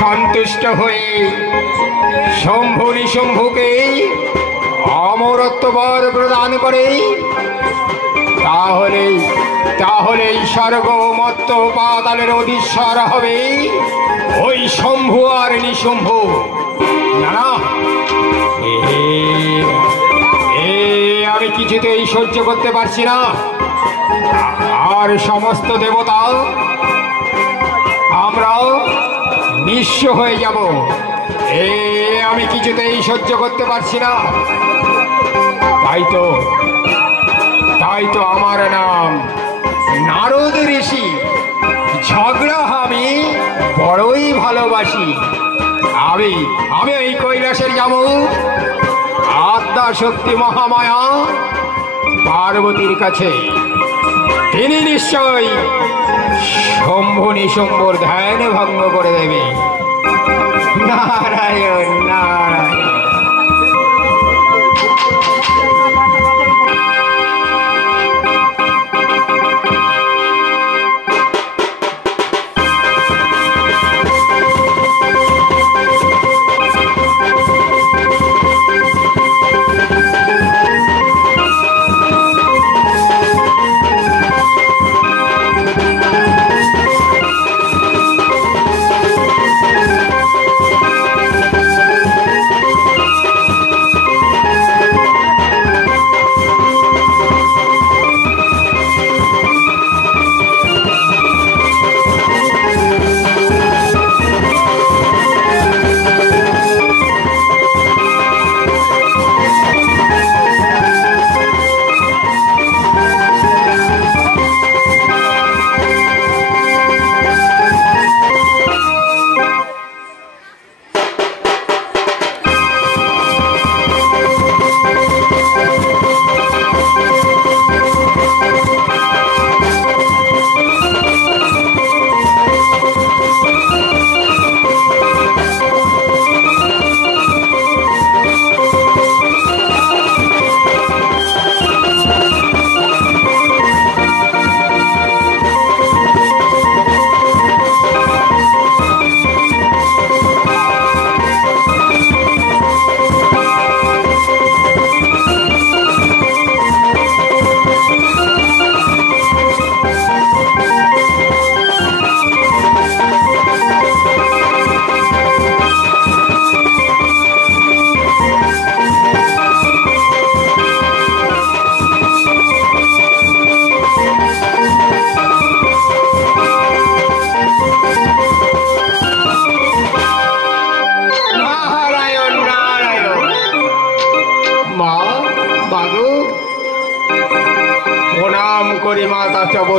সন্তুষ্ট হয়ে শম্ভু নিশম্ভুকে অমরত্ব বর প্রদান করে তাহলে স্বর্গ মর্ত্য পাতালের অধীশ্বর হবে ওই শম্ভু আর নিশম্ভু। না, আমি কিছুতেই সহ্য করতে পারছি না। আর সমস্ত দেবতা আমরাও নিঃস্ব হয়ে যাব। আমি কিছুতেই সহ্য করতে পারছি না। তাই তো আমার নাম নারদ ঋষি। ঝগড়া আমি বড়ই ভালোবাসি। আমি এই কৈলাসের যাব আদ্যা শক্তি মহামায়া পার্বতীর কাছে। তিনি নিশ্চয়ই শম্ভু নিশম্ভুর ধ্যান ভঙ্গ করে দেবে। নারায়ণ নারায়ণ।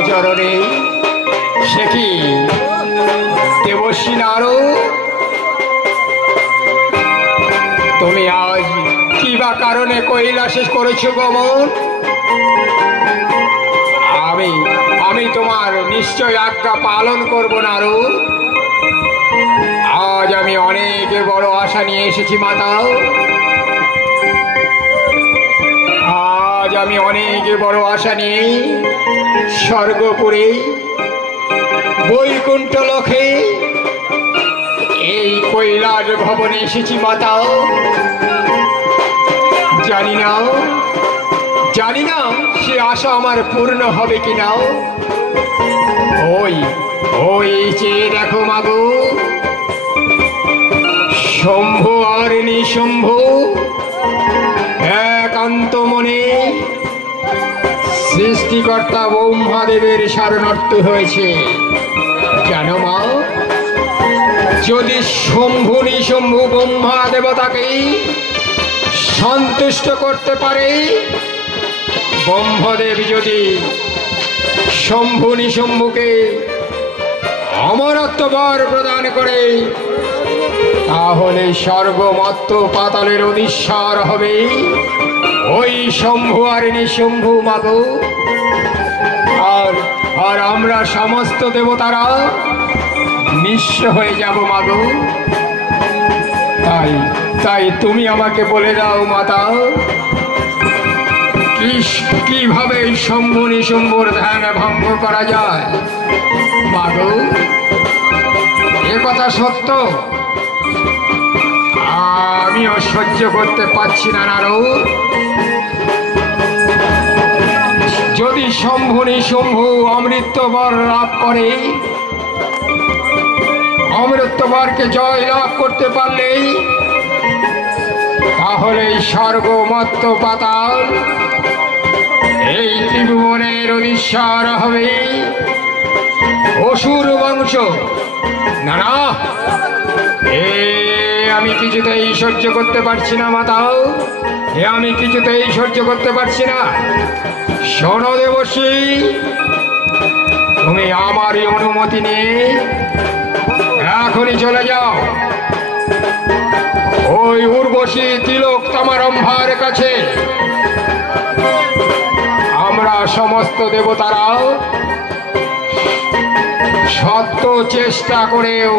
চরণে সে কি দেবশ্রী নারদ, তুমি আজ কি বা কারণে কৈলাসে করেছ গমন? আমি তোমার নিশ্চয় আজ্ঞা পালন করব নারদ। আজ আমি অনেক বড় আশা নিয়ে এসেছি মাতা। আজ আমি অনেক বড় আশা নিয়ে স্বর্গপুরে বৈকুণ্ঠ লোকে এই কৈলাস ভবনে এসেছি মাতা। জানি না সে আশা আমার পূর্ণ হবে কিনা। ওই চেয়ে দেখো মাগো, শম্ভু আর নিশম্ভু একান্ত মনে সৃষ্টিকর্তা ব্রহ্মাদেবের শরণার্থী হয়েছে। জানো মা, যদি শম্ভু নিশম্ভু ব্রহ্মা দেবতাকে সন্তুষ্ট করতে পারে, ব্রহ্মদেব যদি শম্ভু নিশম্ভুকে অমরত্ব বর প্রদান করে, তাহলে স্বর্গমত্ত পাতালের অধীশ্বর হবে ওই শম্ভু আর নিশম্ভু মাগো। আর আমরা সমস্ত দেবতারা নিঃস্ব হয়ে যাব মাগো। তাই তুমি আমাকে বলে দাও মাতা, কিভাবে শম্ভু নিশম্ভুর ধ্যান ভঙ্গ করা যায় মাগো? এ কথা সত্য। আমিও সহ্য করতে পারছি না নারদ। যদি শম্ভু নিশম্ভু অমৃতবর লাভ করে, অমৃতবরকে জয় লাভ করতে পারলেই তাহলে স্বর্গ মর্ত্য পাতাল এই ত্রিভুবনের অধীশ্বর হবে অসুর বংশ। না না, আমি কিছুতেই সহ্য করতে পারছি না মাতাও, আমি কিছুতেই সহ্য করতে পারছি না। শোনো দেবশ্রী, তুমি আমারই অনুমতি নিয়ে এখনই চলে যাও ওই উর্বশী তিলোত্তমারম্ভার কাছে। আমরা সমস্ত দেবতারাও শত চেষ্টা করেও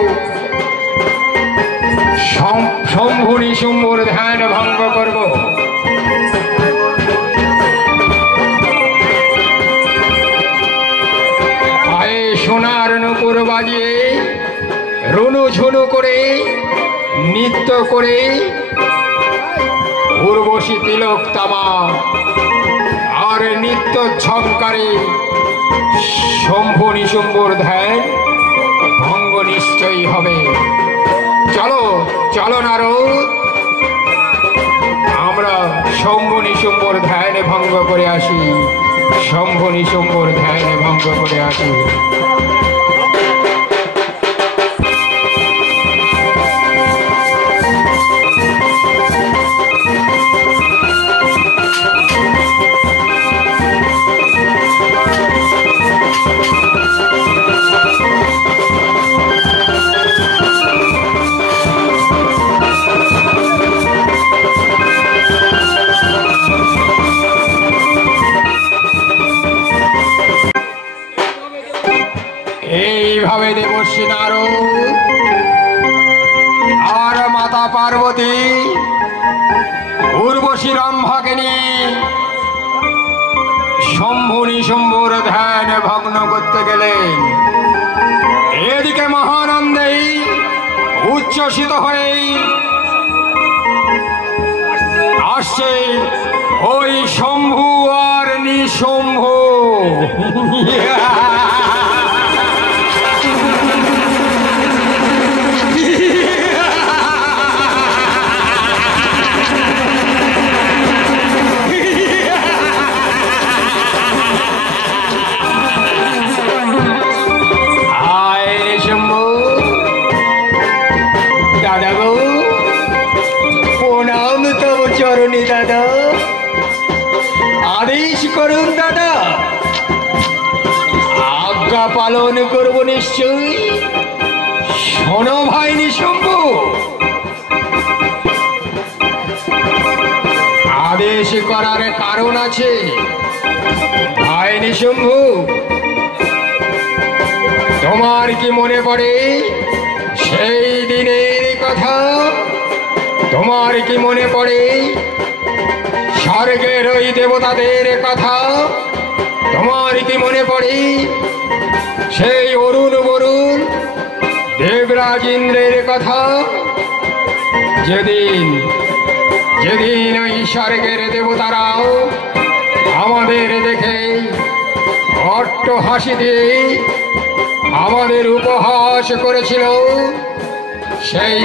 শম্ভু নিশুম্ভুর ধ্যান ভঙ্গ করব। পায়ে সোনার নূপুর বাজিয়ে রুনু ঝুনু করে নৃত্য করে উর্বশী তিলোত্তমা আর নিত্য ঝংকারে শম্ভু নিশুম্ভুর ধ্যান ভঙ্গ নিশ্চয়ই হবে। চলো চলো নারদ, আমরা শম্ভু নিশুম্ভুর ধ্যান ভঙ্গ করে আসি, শম্ভু নিশুম্ভুর ধ্যান ভঙ্গ করে আসি। এইভাবে দেবশ্রী নারদ আর মাতা পার্বতী উর্বশী রম্ভাকে নিয়ে শম্ভু নিশুম্ভুর ধ্যান ভগ্ন করতে গেলেন। এদিকে মহানন্দে উচ্ছ্বসিত হয়ে আসছে ওই শম্ভু আর নিশুম্ভু। দাদা গো, প্রণাম তব চরণে দাদা, আদেশ করুন দাদা, আজ্ঞা পালন করব নিশ্চয়। শোনো ভাই নিশুম্ভু, আদেশ করার কারণ আছে। ভাই নিশুম্ভু, তোমার কি মনে পড়ে সেই দিনের কথা? তোমার কি মনে পড়ে স্বর্গের ওই দেবতাদের কথা? তোমার কি মনে পড়ে সেই অরুণ বরুণ দেবরাজ ইন্দ্রের কথা? যেদিন যেদিন ওই স্বর্গের দেবতারাও আমাদের দেখে অট্ট হাসি দিয়ে আমাদের উপহাস করেছিল, সেই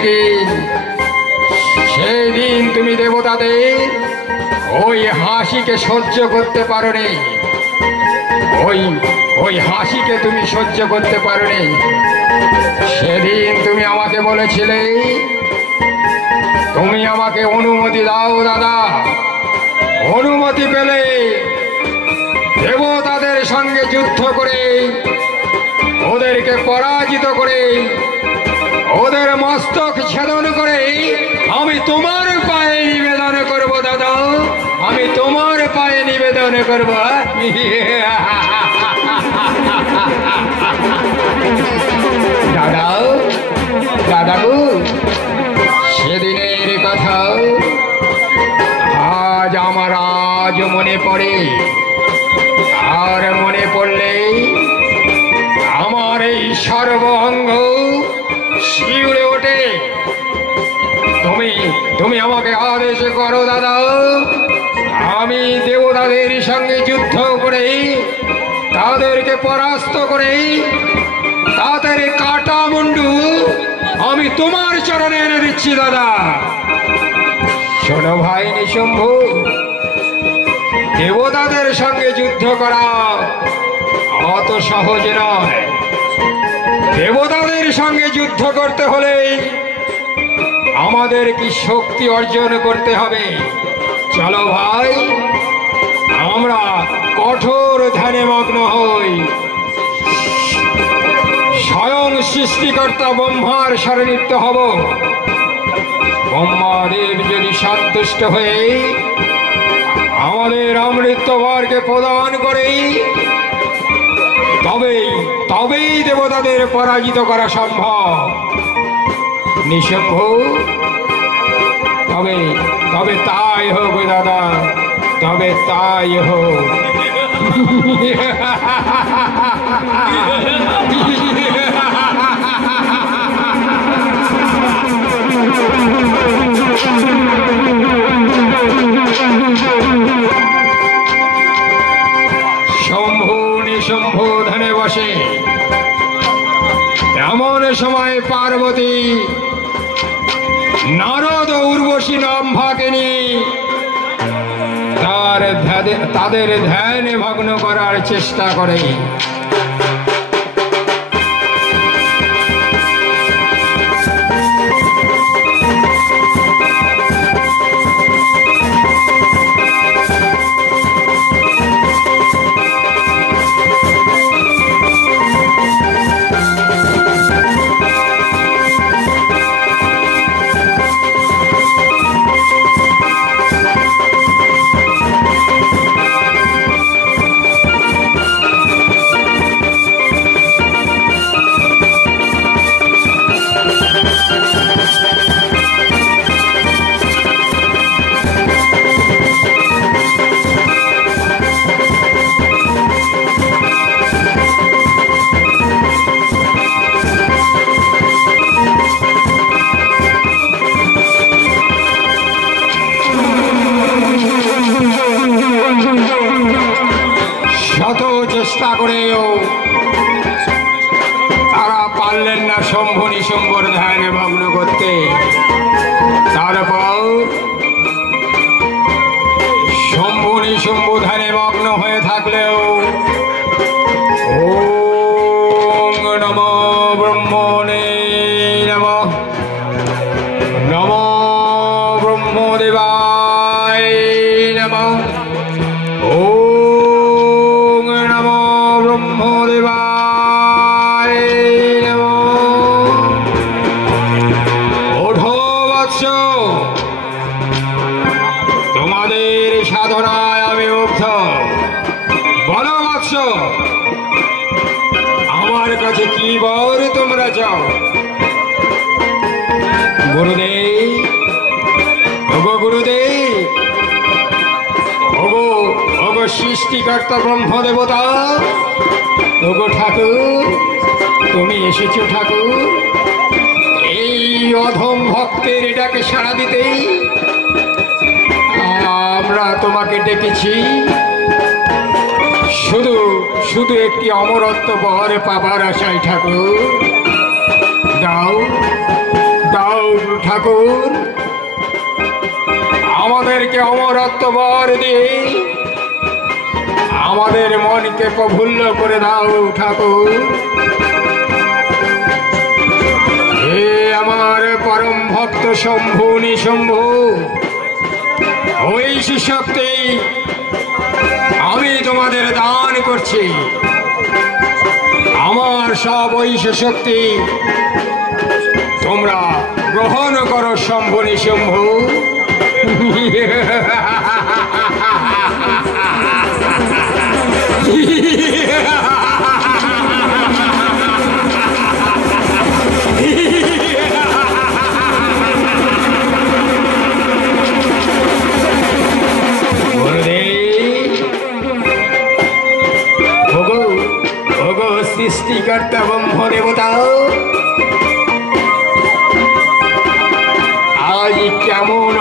দিন তুমি দেবতাদের ওই হাসিকে সহ্য করতে পারোনি। ওই হাসিকে তুমি সহ্য করতে পারোনি। সেদিন তুমি আমাকে বলেছিলে, তুমি আমাকে অনুমতি দাও দাদা, অনুমতি পেলে দেবতাদের সঙ্গে যুদ্ধ করে ওদেরকে পরাজিত করে ওদের মস্তক ছেদন করে আমি তোমার পায়ে নিবেদন করব দাদা, আমি তোমার পায়ে নিবেদন করব। দাদা দাদা গো, সেদিনের কথা আজ আমার আজ মনে পড়ে। আর মনে পড়লে আমার এই সর্ব অঙ্গ তুমি আমাকে আদেশ করো দাদা, আমি দেবতাদের সঙ্গে যুদ্ধ করে তাদেরকে পরাস্ত করে তাদের কাটা মুন্ডু আমি তোমার চরণে এনে দিচ্ছি দাদা। শোনো ভাই নিশম্ভু, দেবতাদের সঙ্গে যুদ্ধ করা অত সহজ নয়। দেবতাদের সঙ্গে যুদ্ধ করতে হলে আমাদের কি শক্তি অর্জন করতে হবে। চলো ভাই, আমরা কঠোর ধ্যানে মগ্ন হই। স্বয়ং সৃষ্টিকর্তা ব্রহ্মার শরণাগত হব। ব্রহ্মাদেব যদি সন্তুষ্ট হয়ে আমাদের অমৃতবরকে প্রদান করে তবেই দেবতাদের পরাজিত করা সম্ভব। নিঃসম্ভব, তবে তাই হোক দাদা, তবে তাই হোক। শম্ভু নিঃসম্ভু ধ্যানে বসে এমন সময় পার্বতী নারদ উর্বশী রম্ভাকে নিয়ে তাদের ধ্যানে ভগ্ন করার চেষ্টা করে। শত চেষ্টা করেও তারা পারলেন না শম্ভু নিঃসম্ভুর ধ্যানে ভগ্ন করতে। তারপর শম্ভু নিঃসম্ভু ধ্যানে মগ্ন হয়ে থাকলেও ওম নমো ব্রহ্মণে নমঃ, নমো ব্রহ্মদেবায় নমঃ, ওম নমো ব্রহ্মদেবায় নমঃ। ওঠো বৎস, তোমাদের সাধনায় আমি মুগ্ধ। বলো বৎস, আমার কাছে কি বর তোমরা চাও? গুরুদেব, ওগো গুরুদেব, ওগো ওগো সৃষ্টিকর্তা ব্রহ্ম দেবতা, ওগো ঠাকুর, তুমি এসেছো ঠাকুর। এই অধম ভক্তের ডাকে সাড়া দিতেই আমরা তোমাকে ডেকেছি। শুধু একটি অমরত্ব বর পাবার আশায় ঠাকুর। দাও দাও ঠাকুর, আমাদেরকে অমরত্ব বর দিয়ে আমাদের মনকে প্রফুল্ল করে দাও ঠাকুর। হে আমার পরম ভক্ত শম্ভু নিঃসম্ভু, ওই শক্তি আমি তোমাদের দান করছি। আমার সব ঐশ শক্তি তোমরা গ্রহণ করো শম্ভু নিঃসম্ভু। সৃষ্টিকর্তা ব্রহ্ম দেবতা, আজ কেমন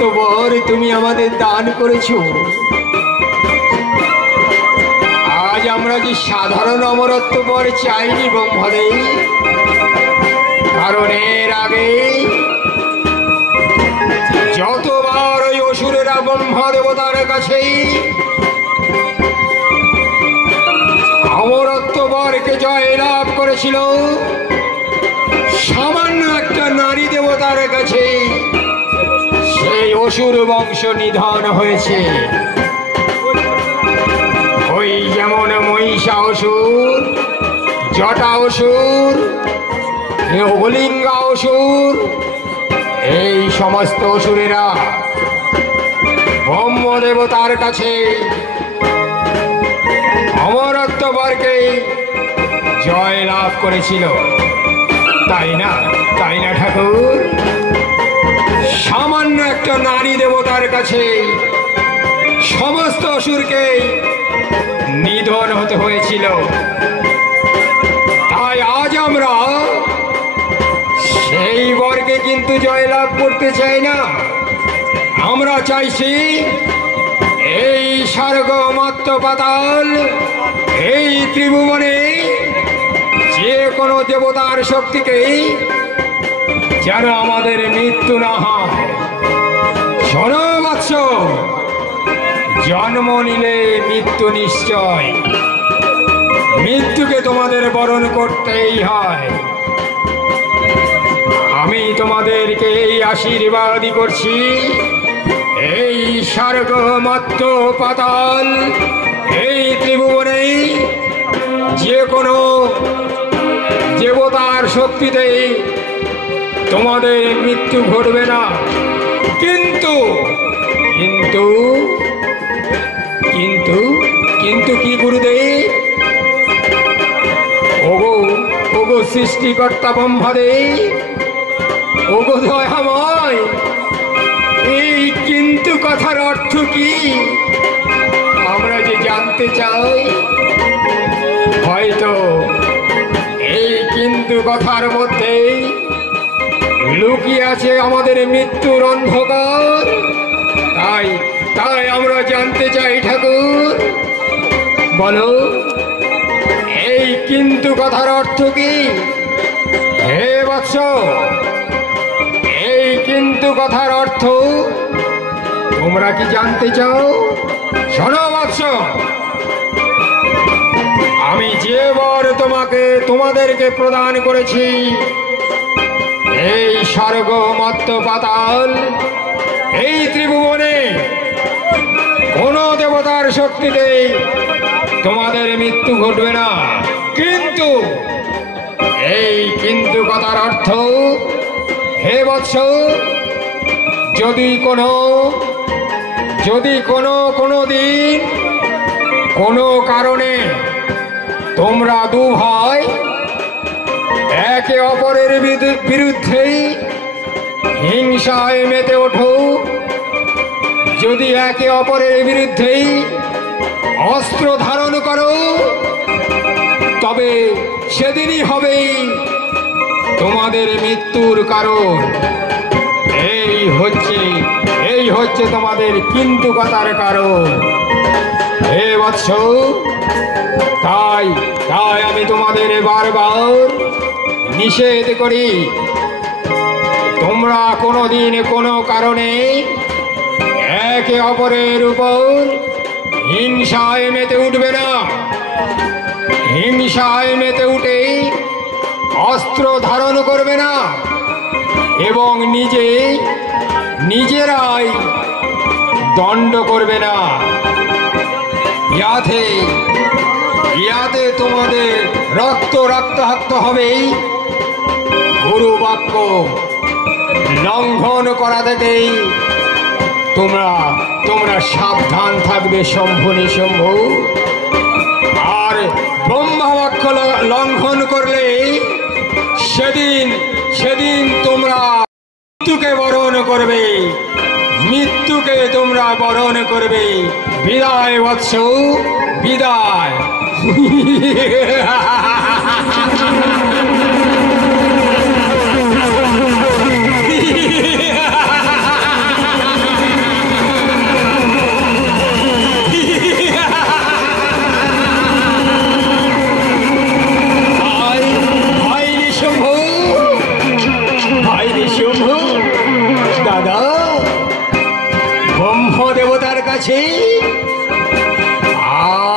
অমরত্ব বর তুমি আমাদের দান করেছো। আজ আমরা যে সাধারণ অমরত্ব বর চাইনি ব্রহ্মদেব, কারণ এর আগে যতবার ওই অসুরেরা ব্রহ্মা দেবতার কাছে অমরত্ব বরকে জয় লাভ করেছিল, সামান্য একটা নারী দেবতার কাছে সেই অসুর বংশ নিধন হয়েছে। ওই যেমন মহিষা অসুর, জটা অসুর, অলিঙ্গা অসুর, এই সমস্ত অসুরেরা ব্রহ্ম দেবতার কাছে অমরত্ব বরকে জয় লাভ করেছিল, তাই না? তাই না ঠাকুর? সামান্য একটা নারী দেবতার কাছে সমস্ত অসুরকে নিধন হতে হয়েছিল। তাই আজ আমরা সেই বরকে কিন্তু জয়লাভ করতে চাই না। আমরা চাইছি এই স্বর্গ মর্ত্য পাতাল, এই ত্রিভুবনে যে কোনো দেবতার শক্তিকে যেন আমাদের মৃত্যু না হয়। শোনো বৎস, জন্ম নিলে মৃত্যু নিশ্চয়, মৃত্যুকে তোমাদের বরণ করতেই হয়। আমি তোমাদেরকে এই আশীর্বাদই করছি, এই স্বর্গ মর্ত্য পাতাল, এই ত্রিভুবনে যে কোনো দেবতার শক্তিতে তোমাদের মৃত্যু ঘটবে না। কিন্তু কিন্তু কিন্তু কিন্তু কি গুরুদেব? ওগো ওগো সৃষ্টিকর্তা ব্রহ্মদেব, ওগো দয়াময়, এই কিন্তু কথার অর্থ কি আমরা যে জানতে চাই। হয়তো এই কিন্তু কথার মধ্যে লুকিয়ে আছে আমাদের মৃত্যুর অন্ধকার। তাই তাই আমরা জানতে চাই ঠাকুর, বলো এই কিন্তু কথার অর্থ কি? হে বৎস, এই কিন্তু কথার অর্থ তোমরা কি জানতে চাও? শোনো বৎস, আমি যে বর তোমাদেরকে প্রদান করেছি, এই স্বর্গ মর্ত্য পাতাল, এই ত্রিভুবনে কোনো দেবতার শক্তিতে তোমাদের মৃত্যু ঘটবে না। কিন্তু এই কিন্তু কথার অর্থ, হে বৎস, যদি কোনো দিন কোনো কারণে তোমরা দু ভাই একে অপরের বিরুদ্ধে হিংসায় মেতে ওঠো, যদি একে অপরের বিরুদ্ধে অস্ত্র ধারণ করো, তবে সেদিনই হবে তোমাদের মৃত্যুর কারণ। এই হচ্ছে তোমাদের কিন্তু কথার কারণ। হে বৎস, তাই আমি তোমাদের বারবার নিষেধ করি, তোমরা কোনোদিন কোনো কারণে একে অপরের উপর হিংসায় মেতে উঠবে না। হিংসায় মেতে উঠে অস্ত্র ধারণ করবে না এবং নিজেরাই দণ্ড করবে না। ইয়াতে তোমাদের রক্তাক্ত হবেই। গুরু বাক্য লঙ্ঘন করা থেকেই তোমরা সাবধান থাকবে শম্ভু নিশম্ভু। আর ব্রহ্মা বাক্য লঙ্ঘন করলে সেদিন তোমরা মৃত্যুকে বরণ করবে, মৃত্যুকে তোমরা বরণ করবে। বিদায় বৎস, বিদায়। ব্রহ্ম দেবতার কাছে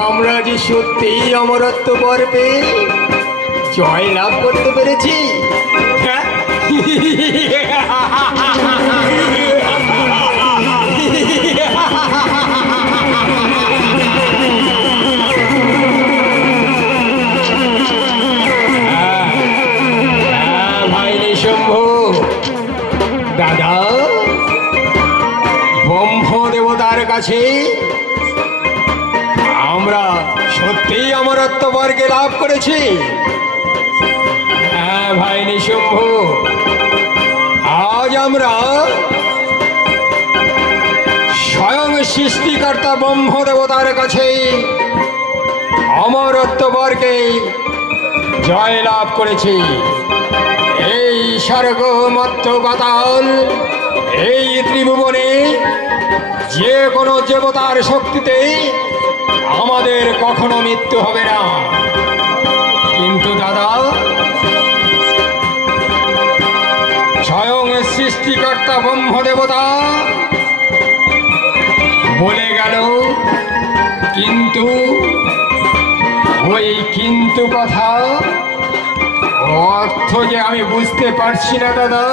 আমরা যে সত্যি অমরত্ব পর্বে জয় লাভ করতে পেরেছি। দাদা, ব্রহ্ম দেবতার কাছে আমরা সত্যি অমরত্ব বর্গে লাভ করেছি। হ্যাঁ ভাই নিশুম্ভ, আজ আমরা স্বয়ং সৃষ্টিকর্তা ব্রহ্ম দেবতার কাছে অমরত্ব বর্গে জয় লাভ করেছি। এই স্বর্গ মর্ত্য পাতাল, এই ত্রিভুবনে যে কোনো দেবতার শক্তিতে আমাদের কখনো মৃত্যু হবে না। কিন্তু দাদা, স্বয়ং সৃষ্টিকর্তা ব্রহ্ম দেবতা বলে গেল, কিন্তু ওই কিন্তু কথা অর্থ যে আমি বুঝতে পারছি না দাদা।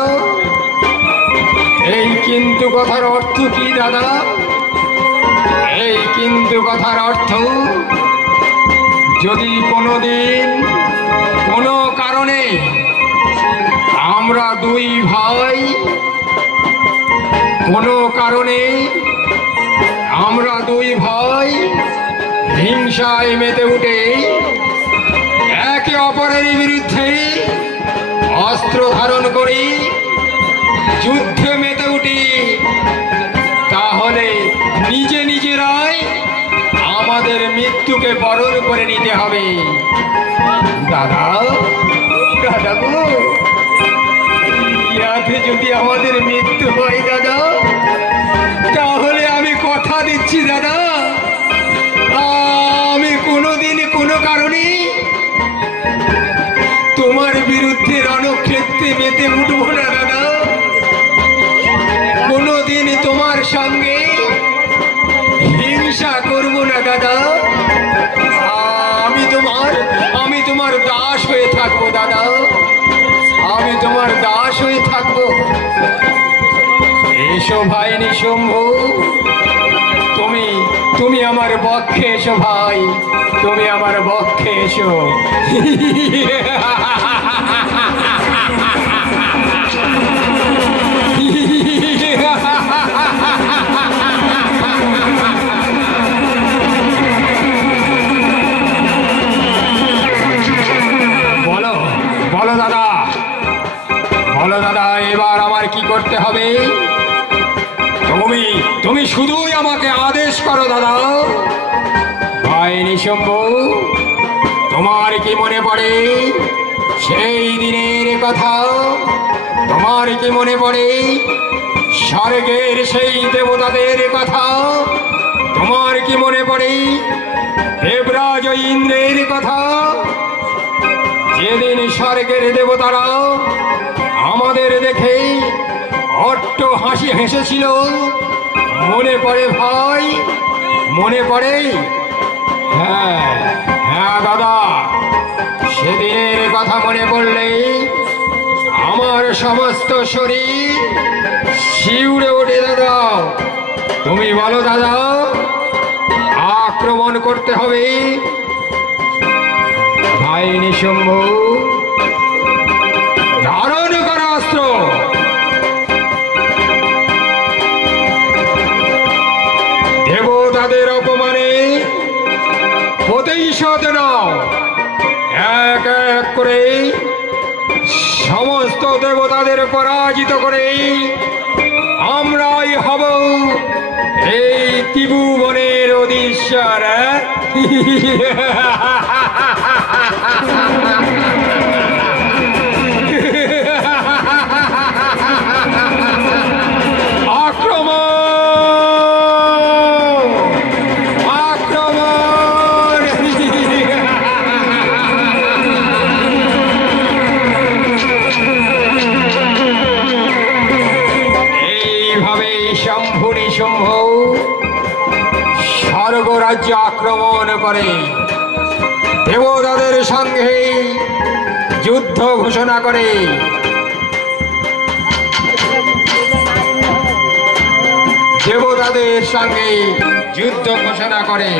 এই কিন্তু কথার অর্থ কি দাদা? এই কিন্তু কথার অর্থ, যদি কোনোদিন কোনো কারণে আমরা দুই ভাই কোনো কারণে আমরা দুই ভাই হিংসায় মেতে উঠে একে অপরের বিরুদ্ধে অস্ত্র ধারণ করি, যুদ্ধে মেতে উঠি, তাহলে নিজে নিজেরাই আমাদের মৃত্যুকে বরণ করে নিতে হবে। দাদা, দাদা গো, ইয়াতে যদি আমাদের মৃত্যু হয় দাদা, তাহলে আমি কথা দিচ্ছি দাদা, আমি কোনোদিন কোনো কারণে তোমার বিরুদ্ধে রণক্ষেত্রে মেতে উঠবো না দাদা। কোনোদিন তোমার সঙ্গে হিংসা করব না দাদা। আমি তোমার দাস হয়ে থাকবো দাদা, আমি তোমার দাস হয়ে থাকবো। এসো ভাই নিশুম্ভ, তুমি আমার বক্ষে এসো ভাই, তুমি আমার বক্ষে এসো। বলো বলো দাদা, বলো দাদা, এবার আমার কি করতে হবে? তুমি শুধুই আমাকে আদেশ করো দাদা। ভাই নিশুম্ভ, তোমার কি মনে পড়ে সেই দিনের কথা? তোমার কি মনে পড়ে স্বর্গের সেই দেবতাদের কথা? তোমার কি মনে পড়ে দেবরাজ ইন্দ্রের কথা? যেদিন স্বর্গের দেবতারা আমাদের দেখে অট্ট হাসি হেসেছিল, মনে পড়ে ভাই? মনে পড়ে? হ্যাঁ হ্যাঁ দাদা, সেদিনের কথা মনে পড়লে আমার সমস্ত শরীর শিউরে ওঠে দাদা। তুমি বলো দাদা, আক্রমণ করতে হবে? ভাই নিশুম্ভ, ধারণ করা অস্ত্র। দেবতাদের অপমানে প্রতিশোধ নাও। এক এক করে সমস্ত দেবতাদের পরাজিত করে আমরাই হব এই ত্রিভুবনের অধীশ্বর। নিশুম্ভ স্বর্গরাজ্য আক্রমণ করে দেবতাদের সঙ্গে যুদ্ধ ঘোষণা করে। দেবতাদের সঙ্গে যুদ্ধ ঘোষণা করে।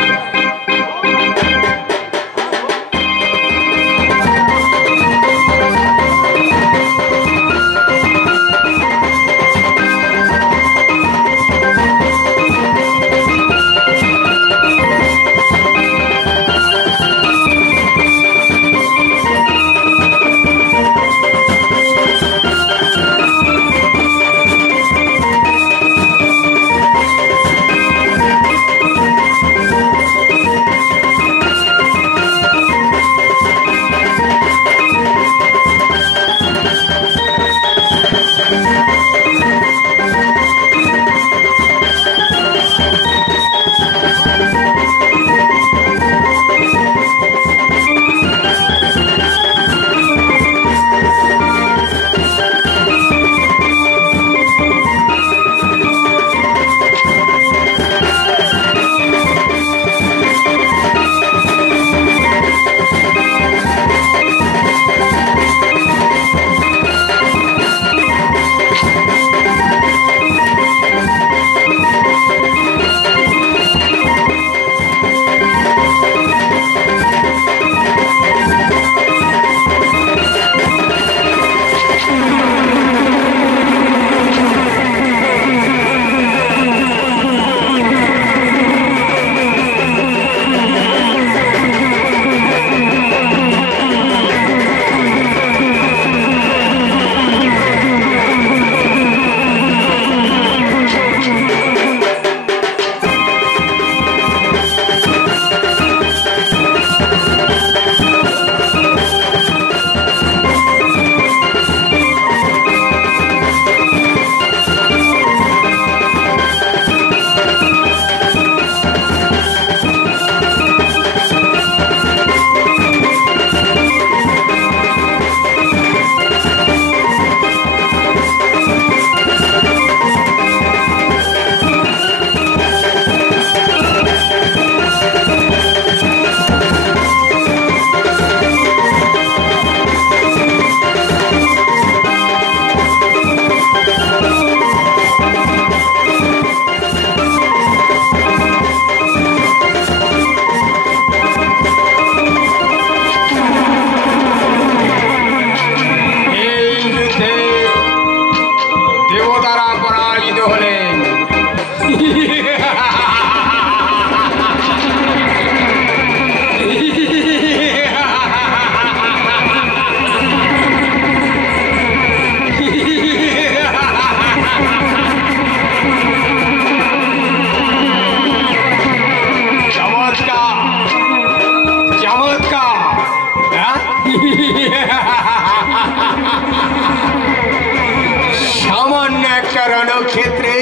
সামান্য একটা রণক্ষেত্রে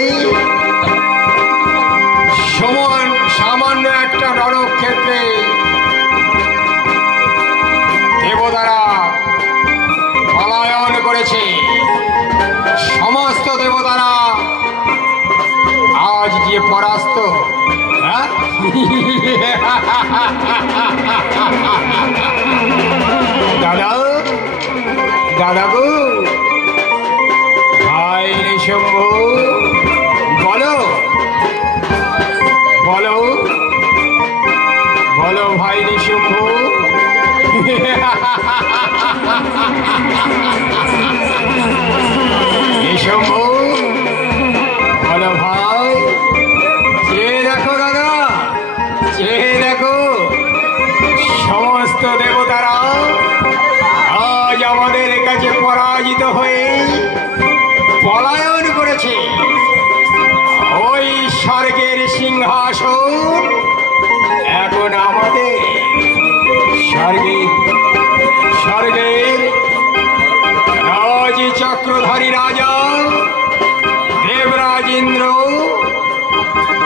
সামান্য একটা রণক্ষেত্রে দেবতারা পলায়ন করেছে। সমস্ত দেবতারা আজ গিয়ে পরাস্ত। দাদা দাদা গো, ভাই নিশুম্ভ, বলো বলো বলো ভাই নিশুম্ভ। নিশুম্ভ বলো ভাই, চেয়ে দেখো দাদা, চেয়ে দেখো, সমস্ত দেবতারা আজ আমাদের কাছে পরাজিত হয়ে পলায়ন করেছে। ওই স্বর্গের সিংহাসন এখন আমাদের। স্বর্গের রাজ চক্রধারী রাজা দেবরাজ ইন্দ্র,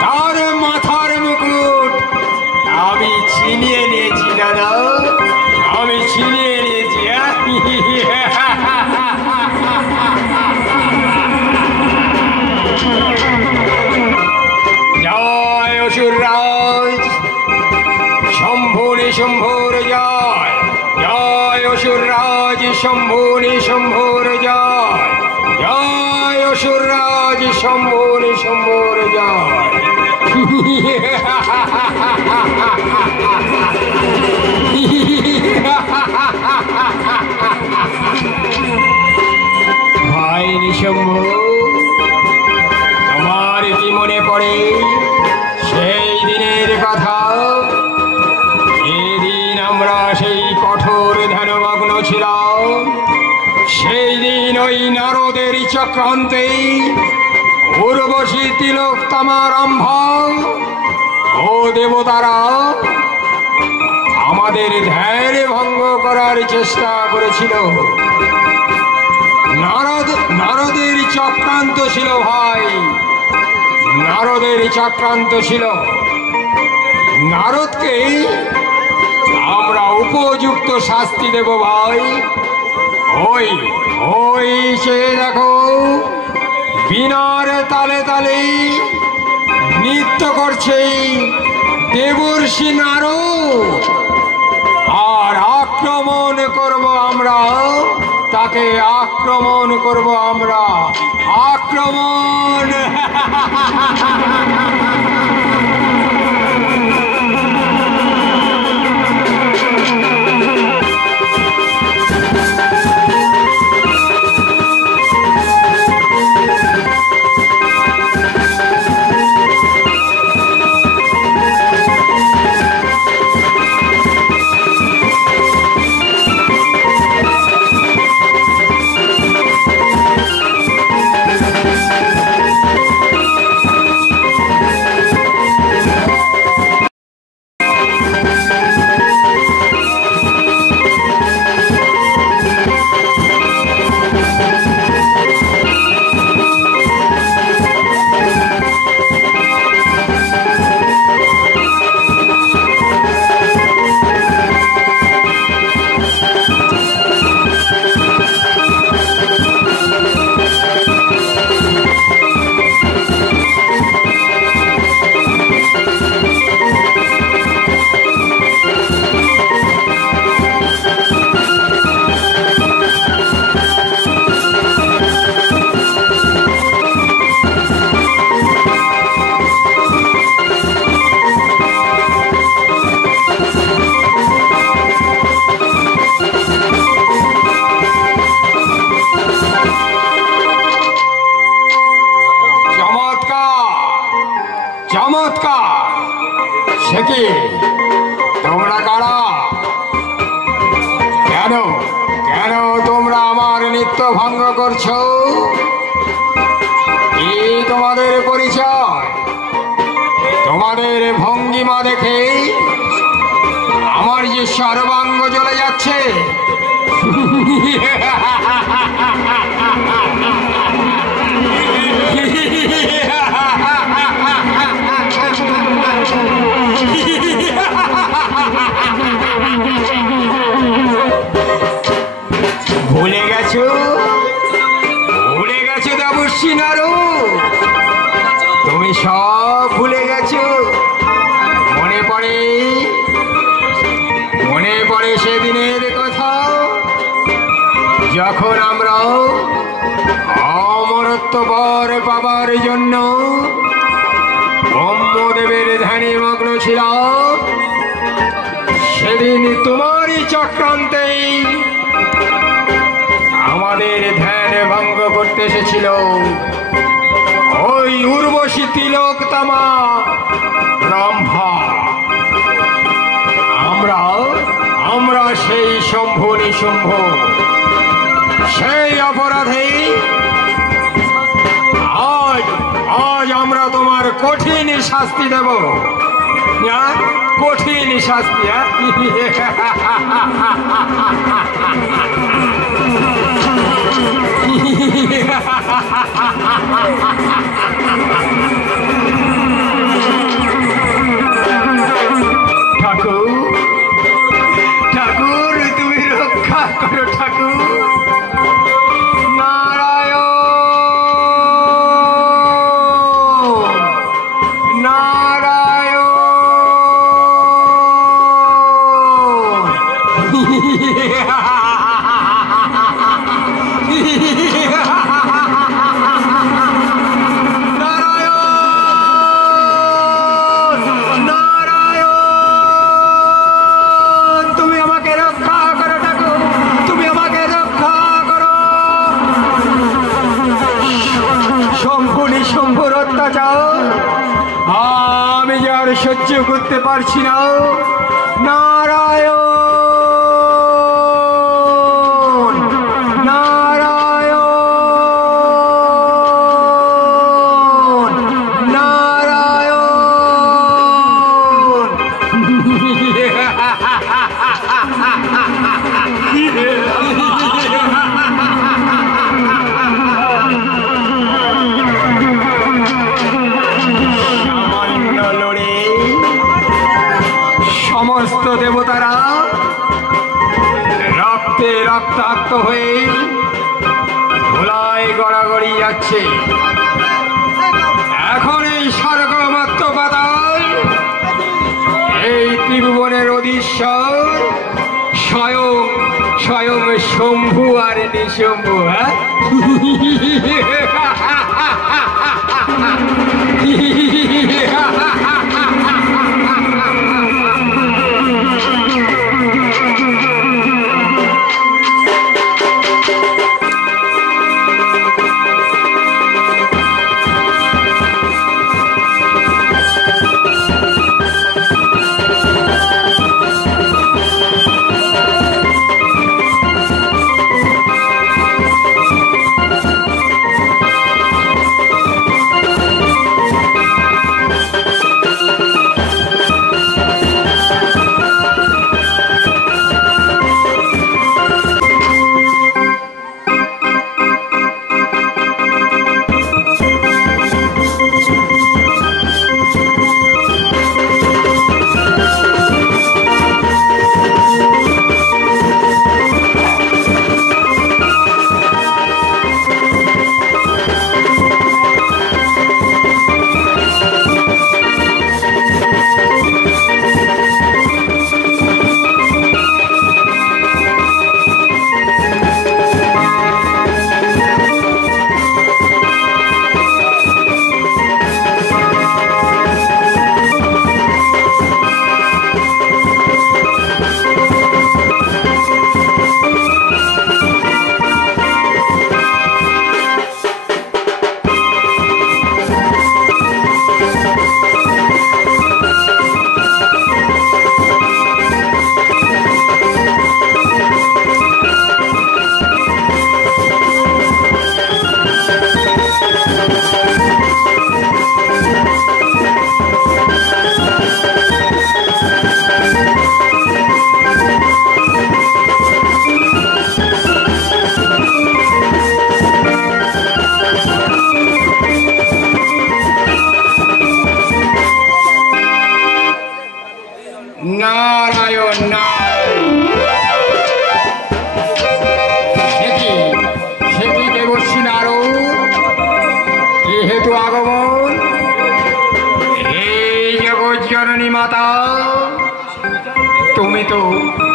তার মাথার মুকুট আমি ছিনিয়ে নিয়েছি দাদা, আমি ছিনিয়ে নিয়েছি। চক্রান্তে উর্বশী তিলোত্তমা রম্ভা ও দেবতারা আমাদের ধ্যান ভঙ্গ করার চেষ্টা করেছিল। নারদের চক্রান্ত ছিল ভাই, নারদের চক্রান্ত ছিল। নারদকে আমরা উপযুক্ত শাস্তি দেব ভাই। ওই ওই সে দেখো বিনার তালে তালে নৃত্য করছে দেবর্ষি নারদ, আর আক্রমণ করব আমরা, তাকে আক্রমণ করব আমরা, আক্রমণ। চমৎকার! সে কি তোমরা কারা? কেন কেন তোমরা আমার নৃত্য ভঙ্গ করছো? এই তোমাদের পরিচয়? তোমাদের ভঙ্গিমা দেখে আমার যে সর্বাঙ্গ জ্বলে যাচ্ছে। ভুলে গেছো, ভুলে গেছো দেবর্ষি নারদ, তুমি সব ভুলে গেছো। মনে পড়ে, মনে পড়ে সেদিনের কথা, যখন আমরা অমরত্ব বর পাবার জন্য ব্রহ্মদেবের ধ্যানে মগ্ন ছিলাম। সেদিন তোমারই চক্রান্তে আমাদের ধ্যান ভঙ্গ করতে এসেছিল ওই উর্বশী তিলোত্তমা রম্ভা। আমরা সেই শম্ভু নিশুম্ভ, সেই অপরাধে আজ আমরা তোমার কঠিন শাস্তি দেব, কঠিন শাস্তি। ঠাকুর, ঠাকুর তুমি রক্ষা করো ঠাকুর। আমি যে আর সহ্য করতে পারছি না। নারায়ণ, নারায়ণ। দেবতারা রক্তে রক্তাক্ত হয়ে ধুলায় গড়াগড়ি যাচ্ছে। এখন এই স্বর্গমত্ত পাতাল, এই ত্রিভুবনের অধীশ্বর স্বয়ং স্বয়ং শম্ভু আর নিশম্ভু।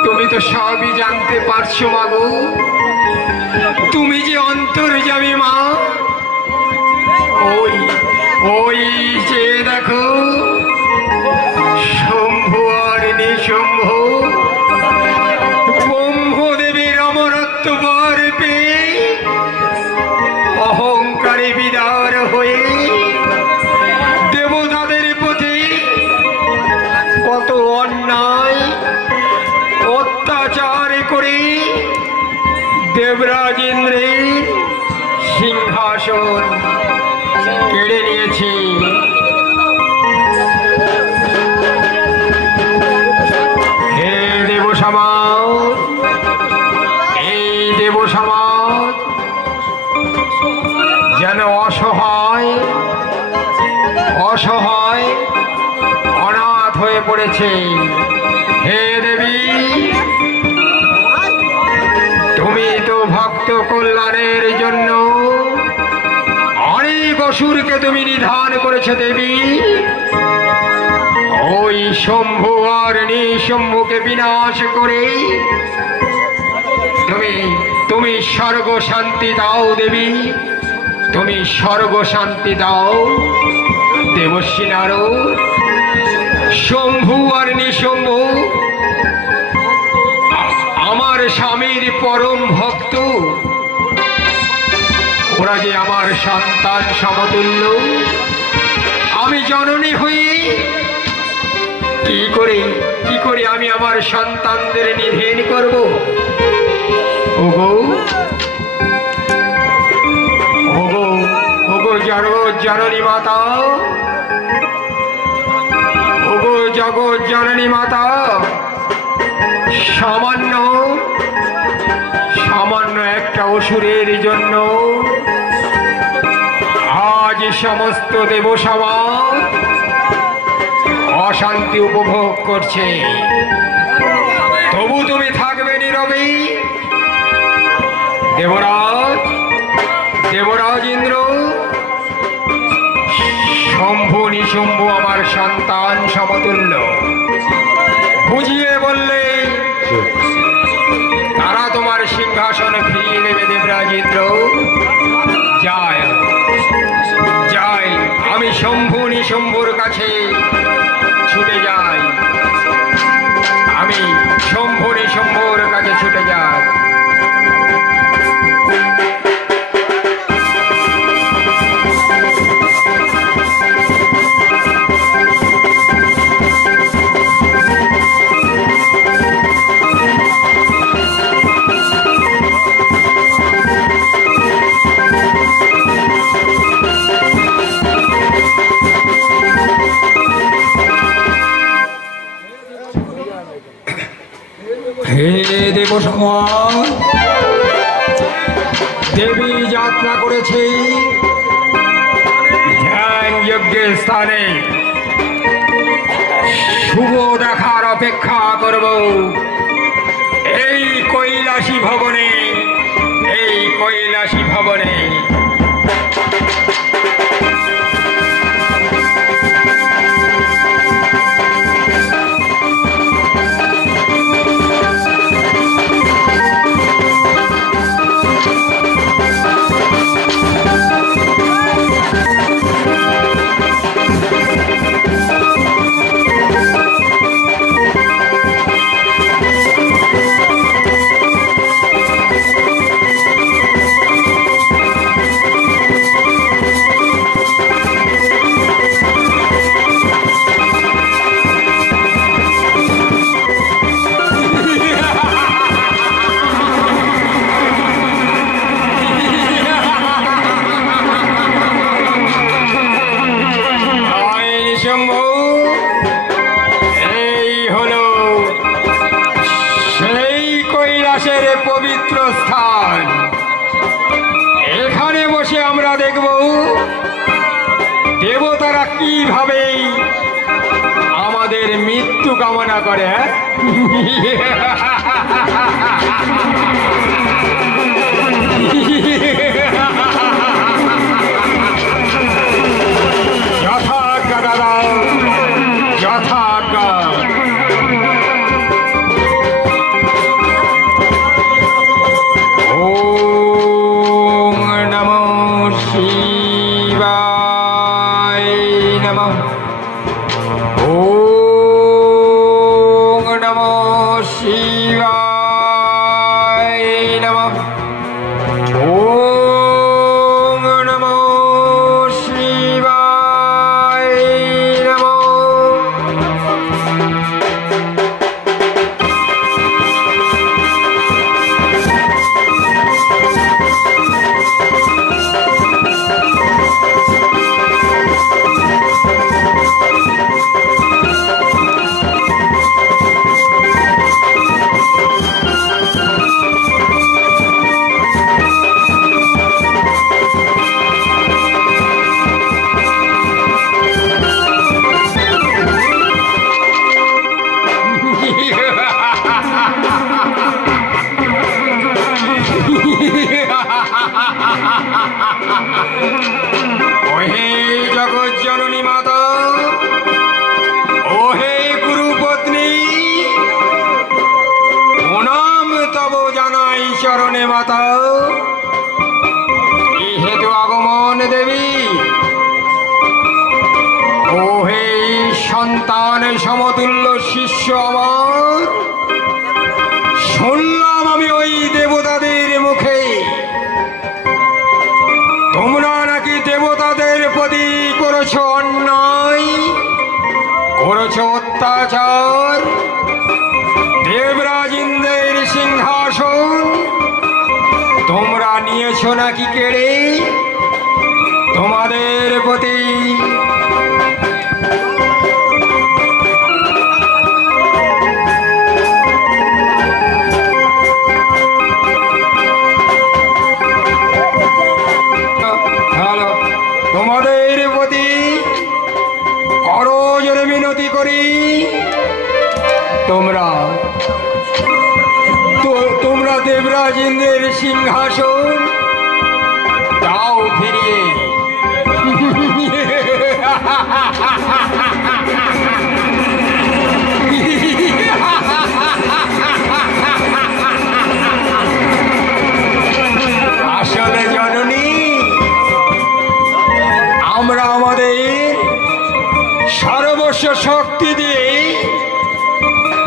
তুমি তো সবই জানতে পারছো মাগো, তুমি যে অন্তর্যামী মা। ওই ওই যে দেখো শম্ভু আর নিশম্ভু ব্রহ্মদেবীর অমরত্ব বর পেয়ে অহংকারে বিদার হয়ে দেবতাদের প্রতি কত অন্যায় অত্যাচার করে দেবরাজ ইন্দ্রের সিংহাসন কেড়ে নিয়েছে। হে দেব সমাজ, এই দেব সমাজ যেন অসহায় অসহায় অনাথ হয়ে পড়েছে। হে দেবী, তুমি তো ভক্ত কল্যাণের জন্য অনেক অসুরকে তুমি নিধান করেছো দেবী। ওই শম্ভু আর নিশম্ভুকে বিনাশ করে তুমি স্বর্গ শান্তি দাও দেবী, তুমি স্বর্গ শান্তি দাও। দেবশ্রী নারদ, শম্ভু আর নিশম্ভু আমার স্বামীর পরম ভক্ত, ওরা যে আমার সন্তান সমতুল্য। আমি জননী হয়ে কি করে আমি আমার সন্তানদের নিধন করব? ওগো ওগো ওগো জননী মাতা, ওগো জগৎ জননী মাতা, সামান্য একটা অসুরের জন্য আজ সমস্ত দেব সমাজ অশান্তি উপভোগ করছে। তবু তুমি থাকবে নীরবে। দেবরাজ, দেবরাজ ইন্দ্র, শম্ভু নিশম্ভু আমার সন্তান সমতুল্য, বুঝিয়ে বললে তারা তোমার সিংহাসন ফিরিয়ে দেবে। দেবরাজ ইন্দ্র, যাই যাই, আমি শম্ভু নিশম্ভুর কাছে ছুটে যাই, আমি শম্ভু নিশম্ভুর কাছে ছুটে যাই। হে দেব সমাজ, দেবী যাত্রা করেছে ধ্যান যজ্ঞের স্থানে, শুভ দেখার অপেক্ষা করব এই কৈলাসী ভবনে, এই কৈলাসী ভবনে। পবিত্র স্থান, এখানে বসে আমরা দেখব দেবতারা কিভাবে আমাদের মৃত্যু কামনা করে। যথাজ্ঞা দাদা, যথাজ্ঞা। ওহে জগৎ জননী মাতা, ওহে গুরু পত্নী, প্রণাম তব জানাই চরণে মাতা। এই হেতু আগমন দেবী, ওহে সন্তান সমতুল্য শিষ্য আমার, শুনলাম আমি ওই দেবতাদের মুখে তোমরা নাকি দেবতাদের প্রতি করেছ অন্যায়, করেছ অত্যাচার, দেবরাজ ইন্দ্রের সিংহাসন তোমরা নিয়েছ নাকি কেড়ে, তোমাদের প্রতি তোমাদের প্রতি করজোড়ে মিনতি করি, তোমরা তোমরা দেবরাজ ইন্দ্রের সিংহাসন দাও ফিরিয়ে। আসলে জননী, আমরা আমাদের সর্বস্ব শক্তি দিয়ে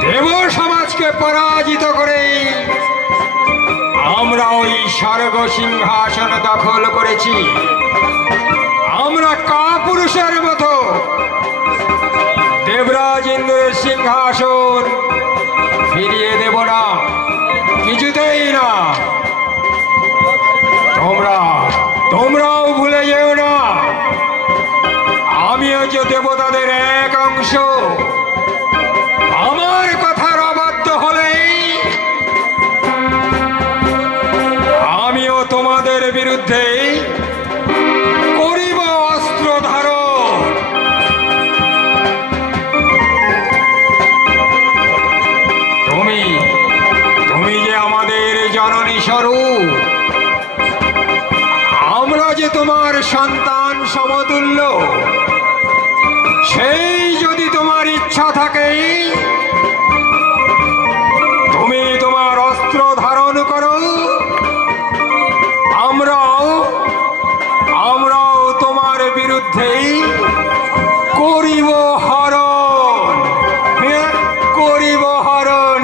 দেব সমাজকে পরাজিত করে আমরা ওই স্বর্গ সিংহাসন দখল করেছি। আমরা কাপুরুষের মতো দেবরাজ ইন্দ্রের সিংহাসন ফিরিয়ে দেব না, কিছুতেই না। তোমরাও ভুলে যেও না, আমিও যে দেবতাদের এক অংশ। আমার কথার অবাধ্য হলেই আমিও তোমাদের বিরুদ্ধে করিব অস্ত্র ধারণ। তুমি যে আমাদের জননী স্বরূপ, আমরা যে তোমার সন্তান সমতুল্য, সেই যদি তোমার ইচ্ছা থাকে তুমি তোমার অস্ত্র ধারণ করো, আমরাও তোমার বিরুদ্ধে করিব হরণ, করিব হরণ।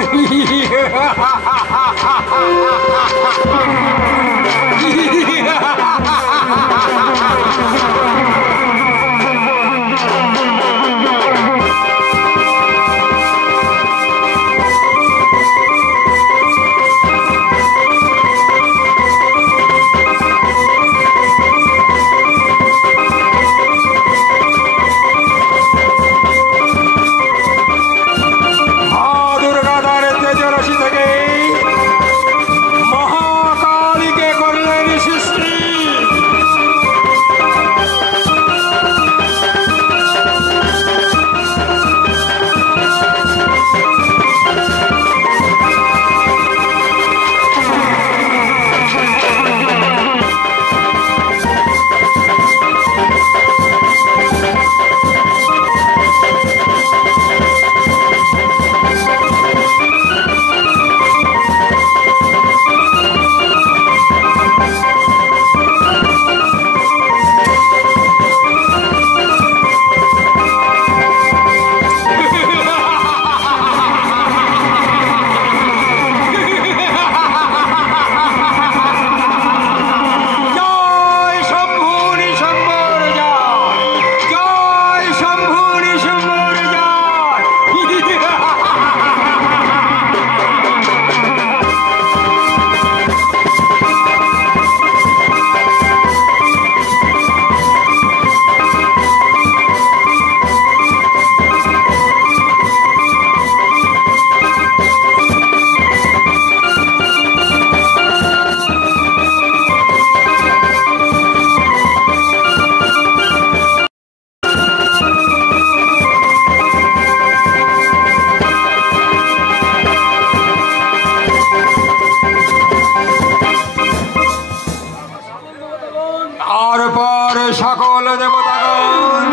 সকল দেবতাগণ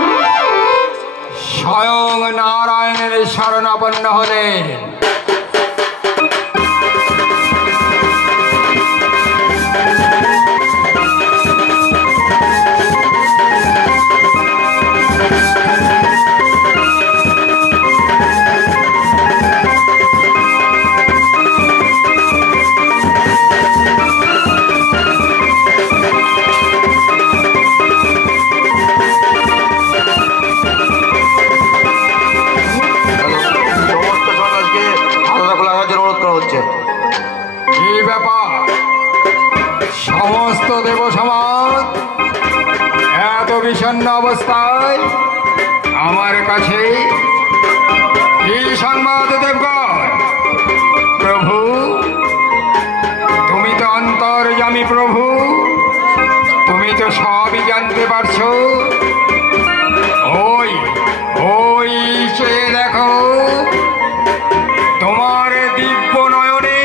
স্বয়ং নারায়ণের শরণাপন্ন হলেন। সমস্ত দেব সমাজ এত বিষণ্ণ অবস্থায় আমার কাছে কি সংবাদ দেবগণ? প্রভু, তুমি তো অন্তর্যামী প্রভু, তুমি তো সবই জানতে পারছো। ওই ওই চেয়ে দেখো, তোমার দিব্য নয়নে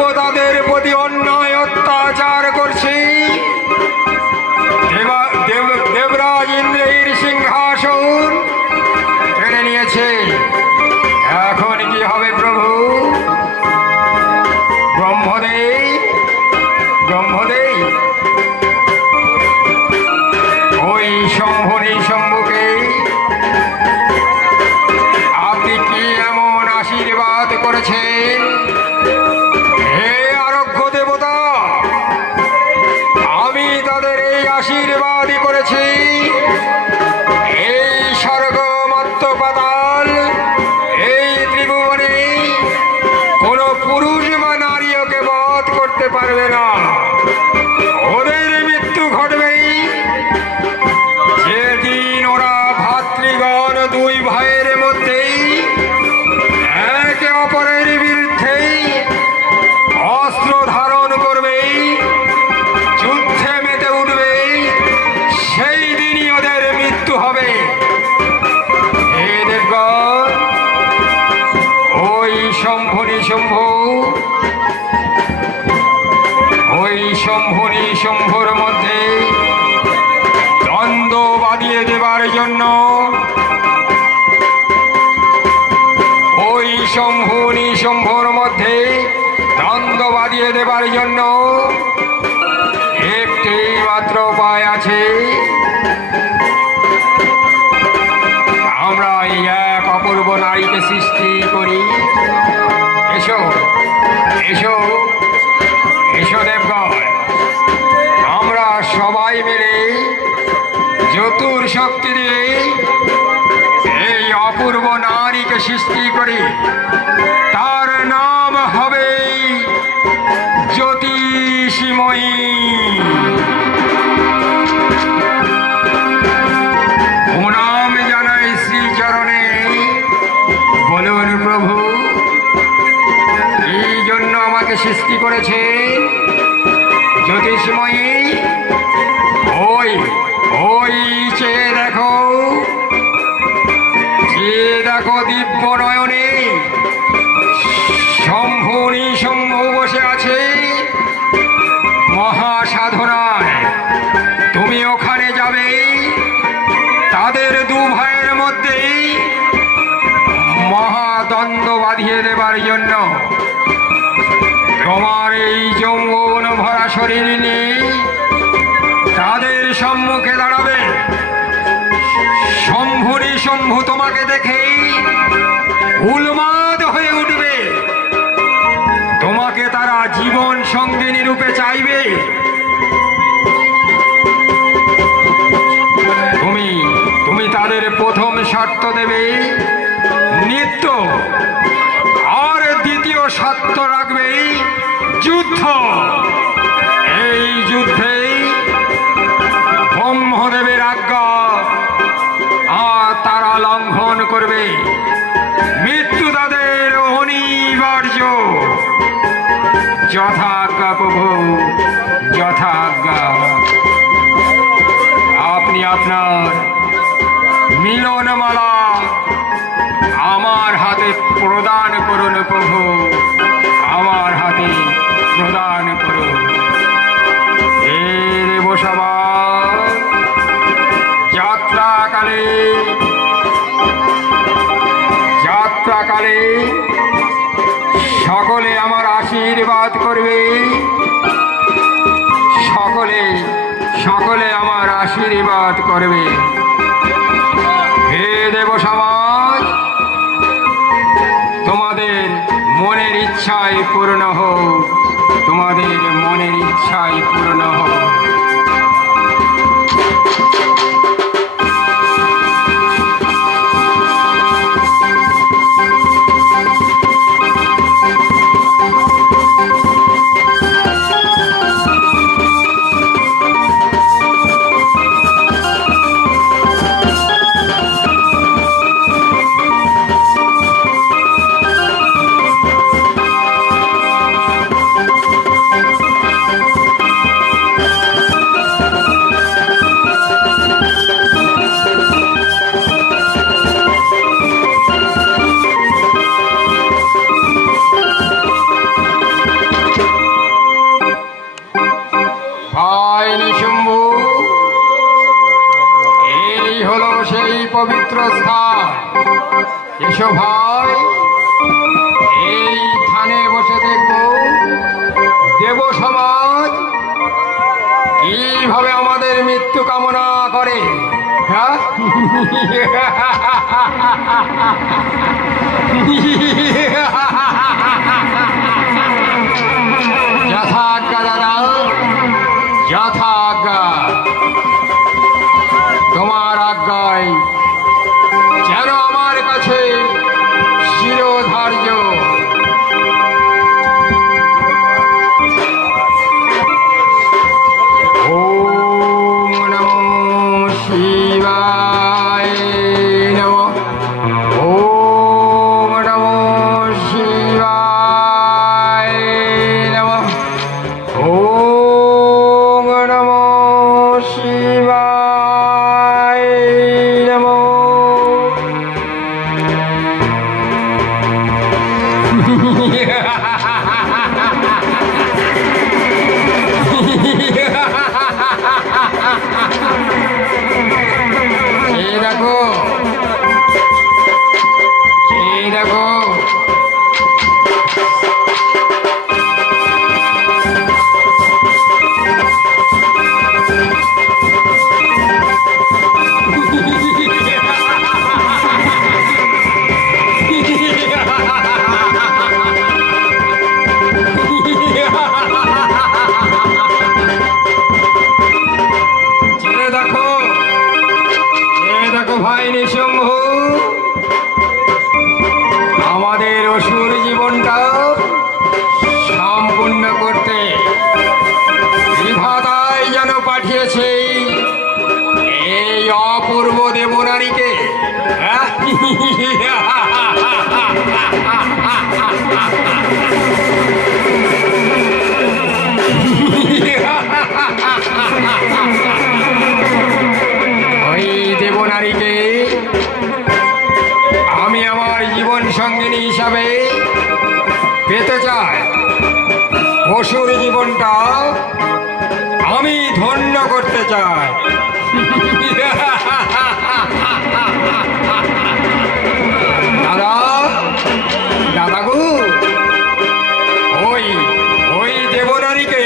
দেবতাদের প্রতি অন্যায় অত্যাচার করছে, দেবরাজ ইন্দ্রের সিংহাসন কেড়ে নিয়েছে। এখন কি হবে প্রভু? ব্রহ্মদেব ওই শম্ভুকে আপনি কি এমন আশীর্বাদ করেছেন? হে আরোগ্য দেবতা, আমি তাদের এই আশীর্বাদই করেছি, এই স্বর্গ মর্ত্য পাতাল এই ত্রিভুবনে কোনো পুরুষ বা নারী ওকে বধ করতে পারবে না। ওদের মৃত্যু ঘটবেই যেদিন ওরা ভাতৃগণ দুই ভাইয়ের মধ্যেই একে অপরের বিরুদ্ধে অস্ত্র ধারণ করবে, যুদ্ধে মেতে উঠবে, সেই দিনই ওদের মৃত্যু হবে। হে দেবগণ, ওই শম্ভুর মধ্যে দ্বন্দ্ব বাঁধিয়ে দেবার জন্য, ওই শম্ভুর মধ্যে দ্বন্দ্ব বাঁধিয়ে দেবার জন্য একটি মাত্র উপায় আছে। আমরা এই এক অপূর্ব নারীকে সৃষ্টি করি। এসো এসো এসো দেবগণ, আমরা সবাই মিলে চতুর শক্তি দিয়ে এই অপূর্ব নারীকে সৃষ্টি করি। তার নাম হবে জ্যোতিষীময়ী। প্রণাম জানাই শ্রীচরণে। বলুন প্রভু, এই জন্য আমাকে সৃষ্টি করেছে জ্যোতিষময়ী। ওই চেয়ে দেখো দিব্য নয়নে শম্ভু বসে আছে মহাসাধনায়। তুমি ওখানে যাবে, তাদের দু ভাইয়ের মধ্যে মহাদ্বন্দ্ব বাঁধিয়ে দেবার জন্য তোমার এই যৌবন ভরা শরীর নিয়ে তাদের সম্মুখে দাঁড়াবে। শম্ভু তোমাকে দেখে উন্মাদ হয়ে উঠবে, তোমাকে তারা জীবন সঙ্গিনী রূপে চাইবে। তুমি তাদের প্রথম শর্ত দেবে নৃত্য, আর দ্বিতীয় শর্ত রাখবে যুদ্ধ। এই যুদ্ধে ব্রহ্মদেবের আজ্ঞা আর তারা লঙ্ঘন করবে, মৃত্যু তাদের অনিবার্য। যথাজ্ঞা প্রভু, যথাজ্ঞা। আপনি আপনার মিলনমালা আমার হাতে প্রদান করুন প্রভু, আমার হাতে প্রদান করুন। হে দেবসভা, যাত্রাকালে সকলে আমার আশীর্বাদ করবে, সকলে আমার আশীর্বাদ করবে। হে দেব সমাজ, তোমাদের মনের ইচ্ছাই পূর্ণ হোক, তোমাদের মনের ইচ্ছাই পূর্ণ হোক। এসো ভাই, এই থানে বসে দেখবো দেব সমাজ কিভাবে আমাদের মৃত্যু কামনা করে। হ্যাঁ, যথাজ্ঞা দাদা, যথাজ্ঞা। তোমার আজ্ঞায় যেন আমার কাছে শিরোধার্য। ওম নমো শিবায় নমঃ। ওম নমো শিবায় নমঃ। ওম নমো শিবায় নমঃ। এই দেখো, এই দেখো, ভাই নিঃসম্ভু, আমাদের অসুর জীবনটা সম্পূর্ণ করতে বিধাতাই যেন পাঠিয়েছে এই অপূর্ব দেবনারীকে। ওই দেবনারীকে আমি আমার জীবন সঙ্গিনী হিসাবে পেতে চাই। অসুর জীবনটা আমি ধন্য করতে চাই। দাদা, দাদা গো, ওই ওই দেবনারীকে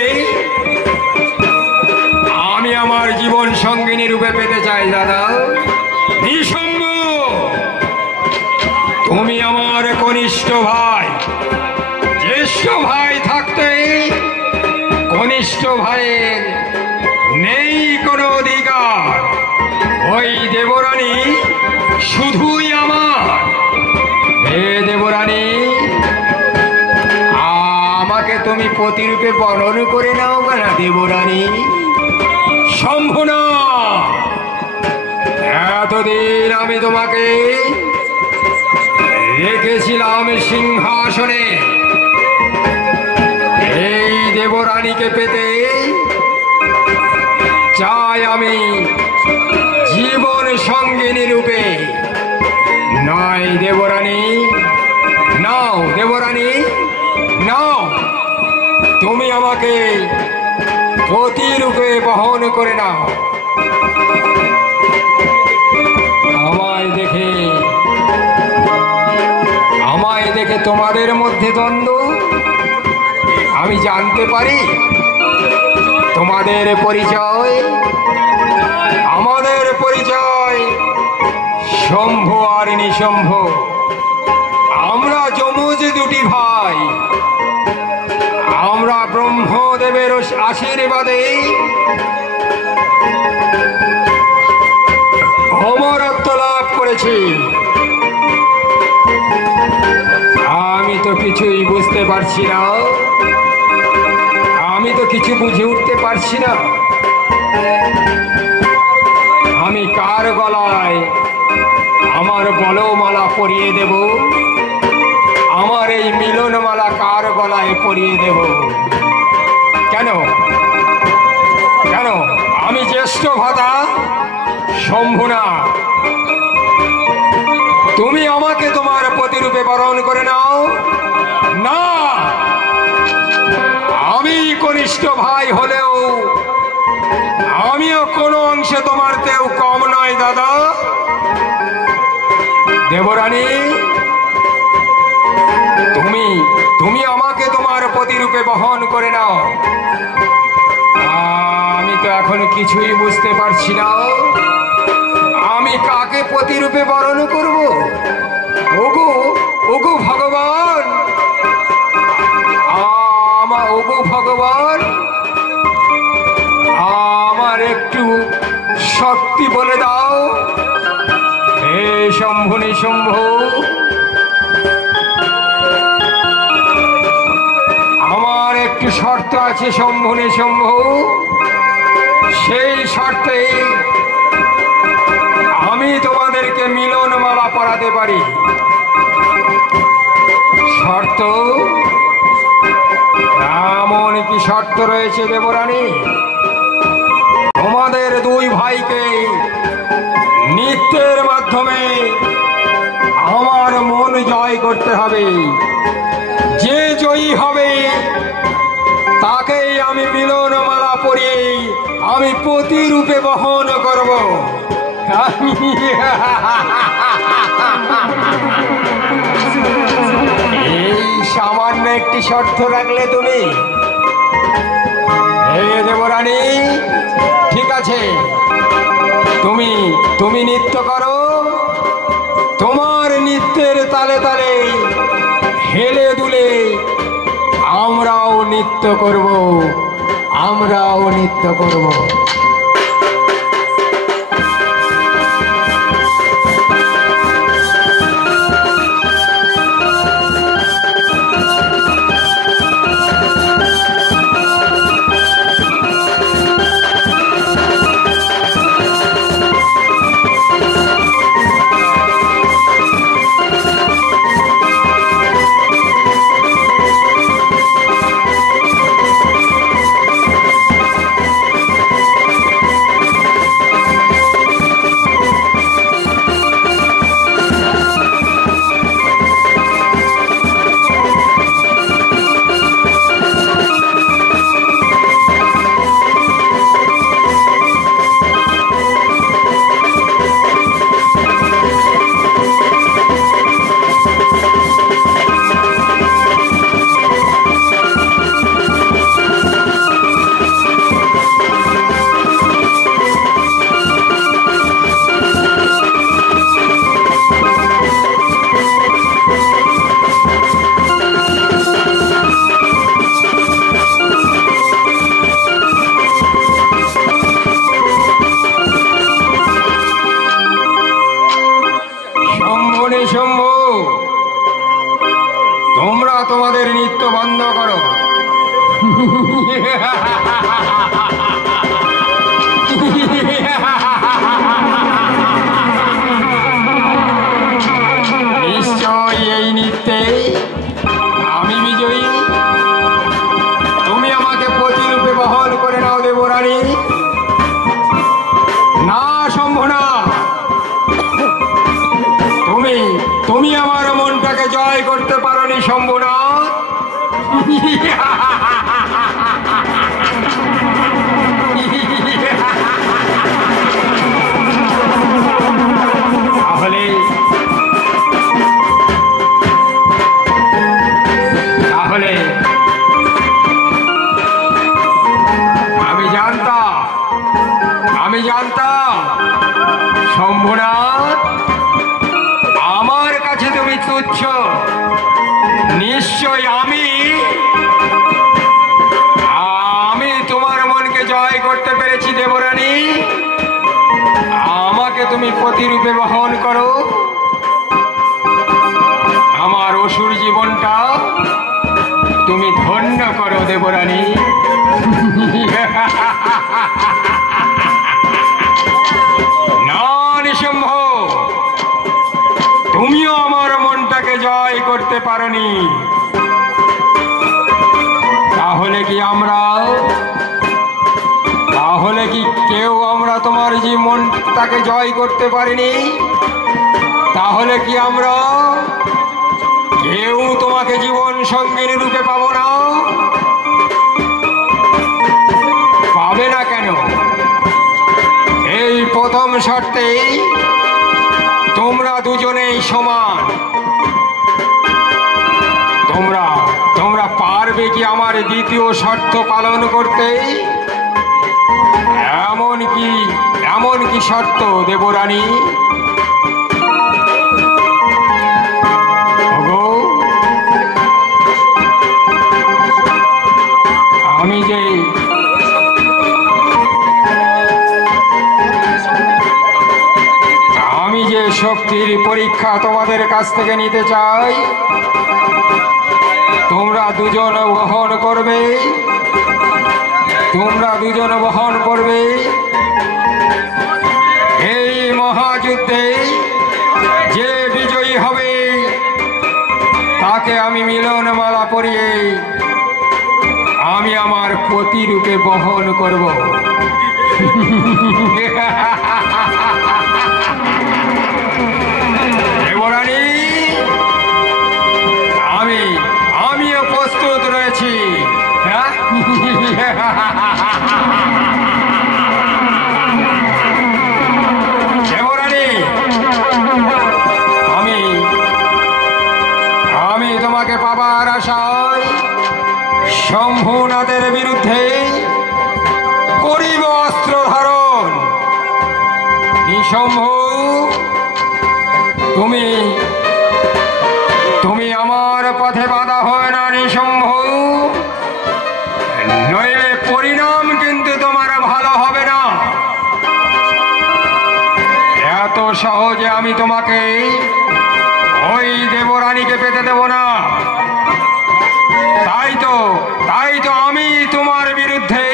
আমি আমার জীবন সঙ্গিনী রূপে পেতে চাই। দাদা নিঃসম্ভু, তুমি আমার কনিষ্ঠ ভাই, জ্যেষ্ঠ ভাই থাকতে কনিষ্ঠ ভাইয়ের নেই কোনো অধিকার। ওই দেবরানী শুধুই আমার। হে দেবরানী, আমাকে তুমি প্রতিরূপে বরণ করে নাও কেন দেবরানী? সম্ভব না। এতদিন আমি তোমাকে রেখেছিলাম সিংহাসনে। এই দেবরানীকে পেতে চাই আমি জীবন সঙ্গিনী রূপে। নয় দেবরানী, নাও দেবরানী, নাও, তুমি আমাকে প্রতিরূপে বহন করে নাও। আমায় দেখে তোমাদের মধ্যে দ্বন্দ্ব আমি জানতে পারি। তোমাদের পরিচয়, আমাদের পরিচয় শম্ভু আর নিঃশম্ভু। আমরা যমজ দুটি ভাই। আমরা ব্রহ্মদেবের আশীর্বাদে অমরত্ব লাভ করেছি। আমি তো কিছুই বুঝতে পারছি না, আমি তো কিছু বুঝে উঠতে পারছি না। আমি কার গলায় আমার বলমালা পরিয়ে দেব? আমার এই মিলনমালা কার গলায় পরিয়ে দেব? কেন কেন? আমি জ্যেষ্ঠ ভ্রাতা শম্ভু না। তুমি আমাকে তোমার প্রতিরূপে বরণ করে নাও না। আমি কনিষ্ঠ ভাই হলেও আমিও কোনো অংশে তোমার তেও কম নয় দাদা। দেবরানী, তুমি তুমি আমাকে তোমার প্রতিরূপে বহন করে নাও। আমি তো এখন কিছুই বুঝতে পারছি না, আমি কাকে প্রতিরূপে বরণ করব। ওগো ওগো ভগবান, ওগো ভগবান, আমার একটু শক্তি বলে দাও। হে শম্ভু নিশম্ভু, আমার একটু শর্ত আছে শম্ভু নিশম্ভু। সেই শর্তে আমি তোমাদেরকে মিলন মালা পরাতে পারি। শর্ত এমন কি শর্ত রয়েছে দেবরানী? তোমাদের দুই ভাইকে নৃত্যের মাধ্যমে আমার মন জয় করতে হবে। যে জয়ী হবে তাকেই আমি মিলন মালা পরিয়ে আমি প্রতিরূপে বহন করব। এই সামান্য একটি শর্ত রাখলে তুমি? হে দেবরানী, ঠিক আছে, তুমি তুমি নৃত্য করো। তোমার নৃত্যের তালে তালে হেলে দুলে আমরাও নৃত্য করব, আমরাও নৃত্য করব। তোমরা তোমাদের নৃত্য বন্ধ করো। নিশ্চয় এই নৃত্যে আমি বিজয়ী। তুমি আমাকে প্রতিরূপে বহন করে নাও দেবরানী। না সম্ভব না, তুমি আমার মনটাকে জয় করতে পারোনি শম্ভুনাথ। তাহলে আমি জানতাম শম্ভুনাথ আমার কাছে তুমি তুচ্ছ। নিশ্চয় আমি তোমার মনকে জয় করতে পেরেছি দেবরানী। আমাকে তুমি প্রতিরূপে বহন করো। আমার অসুর জীবনটা তুমি ধন্য করো দেবরানী। না নিঃসম্ভ, তুমিও আমার মনটাকে জয় করতে পারোনি। তাহলে কি কেউ আমরা তোমার যে মনটাকে জয় করতে পারিনি? তাহলে কি আমরা কেউ তোমাকে জীবন সঙ্গিনী রূপে পাবো না? পাবে না কেন? এই প্রথম শর্তে তোমরা দুজনেই সমান। তোমার দ্বিতীয় শর্ত পালন করতে। এমন কি শর্ত দেবরানী? আমি যে শক্তির পরীক্ষা তোমাদের কাছ থেকে নিতে চাই, তোমরা দুজন বহন করবে এই মহাযুদ্ধে। যে বিজয়ী হবে তাকে আমি মিলনমালা পরিয়ে আমি আমার প্রতিরূপে বহন করব। দেবরানী, আমিও প্রস্তুত রয়েছি। দেবরানী, আমি তোমাকে পাবার আশায় শম্ভুনাথের বিরুদ্ধে করিব অস্ত্র ধারণ। নিঃশম্ভু, তুমি আমার পথে বাধা হয় না নিঃশম্ভু, নইলে পরিণাম কিন্তু তোমার ভালো হবে না। এত সহজে আমি তোমাকে ওই দেবরানীকে পেতে দেব না। তাই তো আমি তোমার বিরুদ্ধে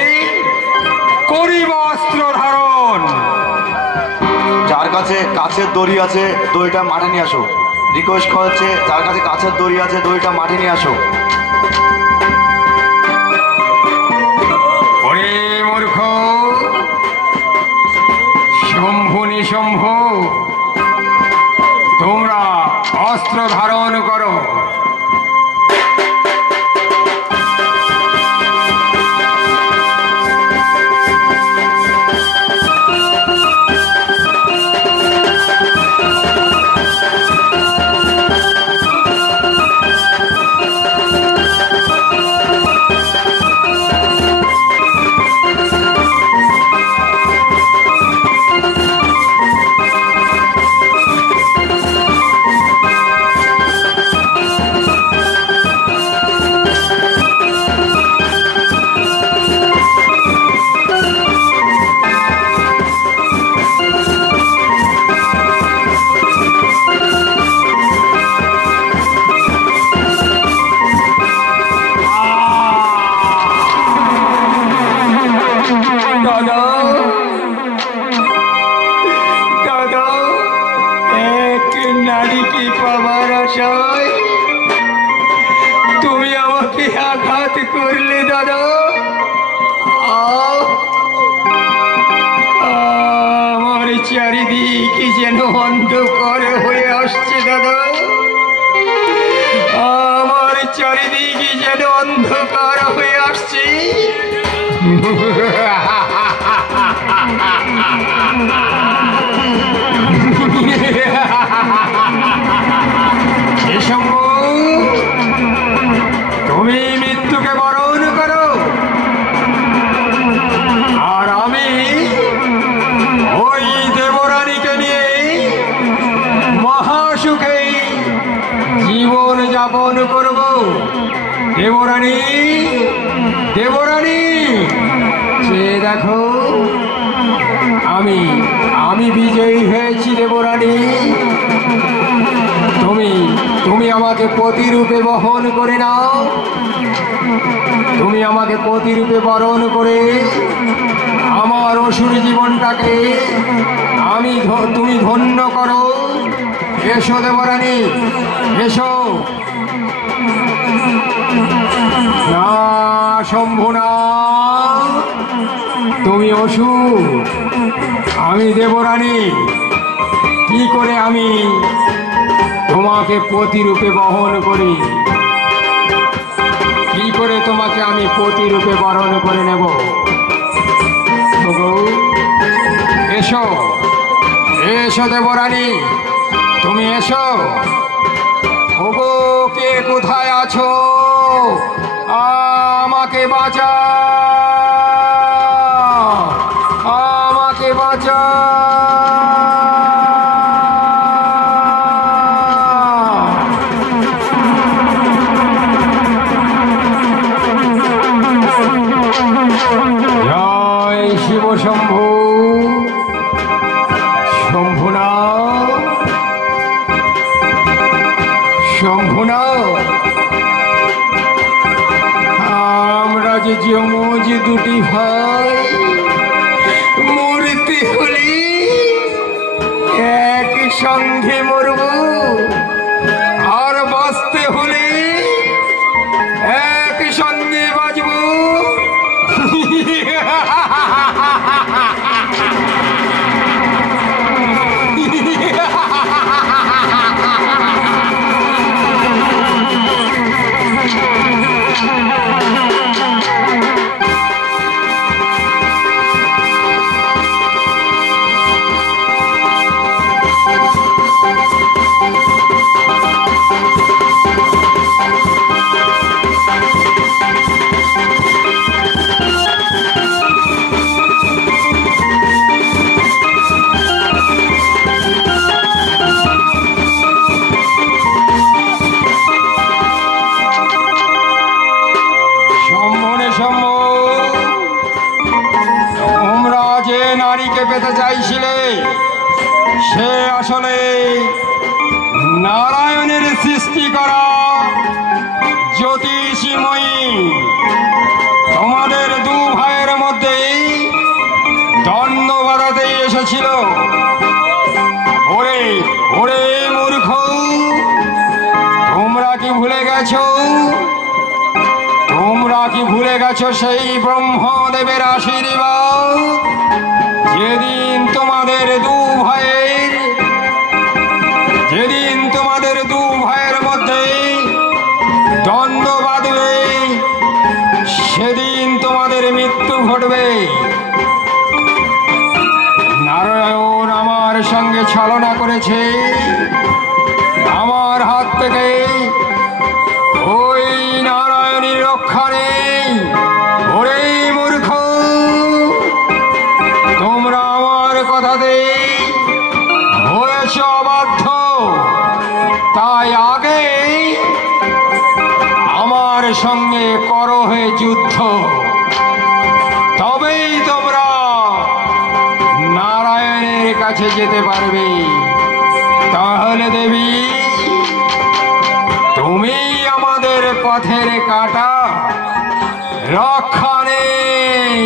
করিব অস্ত্র ধারণ। যার কাছে কাছের দড়ি আছে দড়িটা মাঠে নিয়ে আসো। রিকোয়েস্ট হচ্ছে, যার কাছে কাছের দড়ি আছে দড়িটা মাঠে নিয়ে আসো। ওরে মূর্খ শম্ভু নিঃশম্ভু, তোমরা অস্ত্র ধারণ করো। তুমি আমাকে আঘাত করলে দাদা। আমার চারিদিকে যেন অন্ধকার হয়ে আসছে দাদা, আমার চারিদিকে যেন অন্ধকার হয়ে আসছে। তুমি মৃত্যুকে বরণ করো, আর আমি ওই দেবরানীকে নিয়ে মহাসুখে জীবন যাপন করব। দেবরানী, দেবরানী, সে দেখো আমি বিজয়ী হয়েছি। দেবরানী, তুমি আমাকে প্রতিরূপে বহন করে নাও, তুমি আমাকে প্রতিরূপে বরণ করে আমার অসুর জীবনটাকে তুমি ধন্য করো। এসো দেবরানী, এসো। না শম্ভু না, তুমি অসুর, আমি দেবরানী। কি করে আমি তোমাকে প্রতিরূপে বহন করি, কি করে তোমাকে আমি প্রতিরূপে বরণ করে নেব? এসো, এসো দেবরানী, তুমি এসো। ওগো, কে কোথায় আছো? আমাকে বাঁচা, আমাকে বাঁচা। জয় শিব শম্ভু, শম্ভুনাথ, শম্ভুনাথ। আমরা যে যমজ দুটি ভাই, মরতে হলে এক সঙ্গে মরব, আর বাঁচতে হলে এক সঙ্গে বাঁচব। তোমরা যে নারীকে পেতে চাইছিলে সে আসলে নারায়ণের সৃষ্টি করা জ্যোতিষীময়ী। তোমাদের দু ভাইয়ের মধ্যে দ্বন্দ্ব বাঁধাতেই এসেছিল। ওরে ওরে মূর্খ, তোমরা কি ভুলে গেছো? তোমরা কি ভুলে গেছো সেই ব্রহ্মদেবের আশীর্বাদ? যেদিন তোমাদের দু ভাইয়ের মধ্যে দ্বন্দ্ব বাঁধবে, সেদিন তোমাদের মৃত্যু ঘটবে। নারায়ণ আমার সঙ্গে ছলনা করেছে, আমার হাত থেকে ওই নারায়ণীর রক্ষা নেই। ওরে মূর্খ, তোমরা আমার কথাতে হয়েছ অবাধ্য, তাই আগে আমার সঙ্গে করো হে যুদ্ধ, তবেই তোমরা নারায়ণের কাছে যেতে পারবে। তাহলে দেবী, তুমি আমাদের পথের কাঁটা, রক্ষা নেই।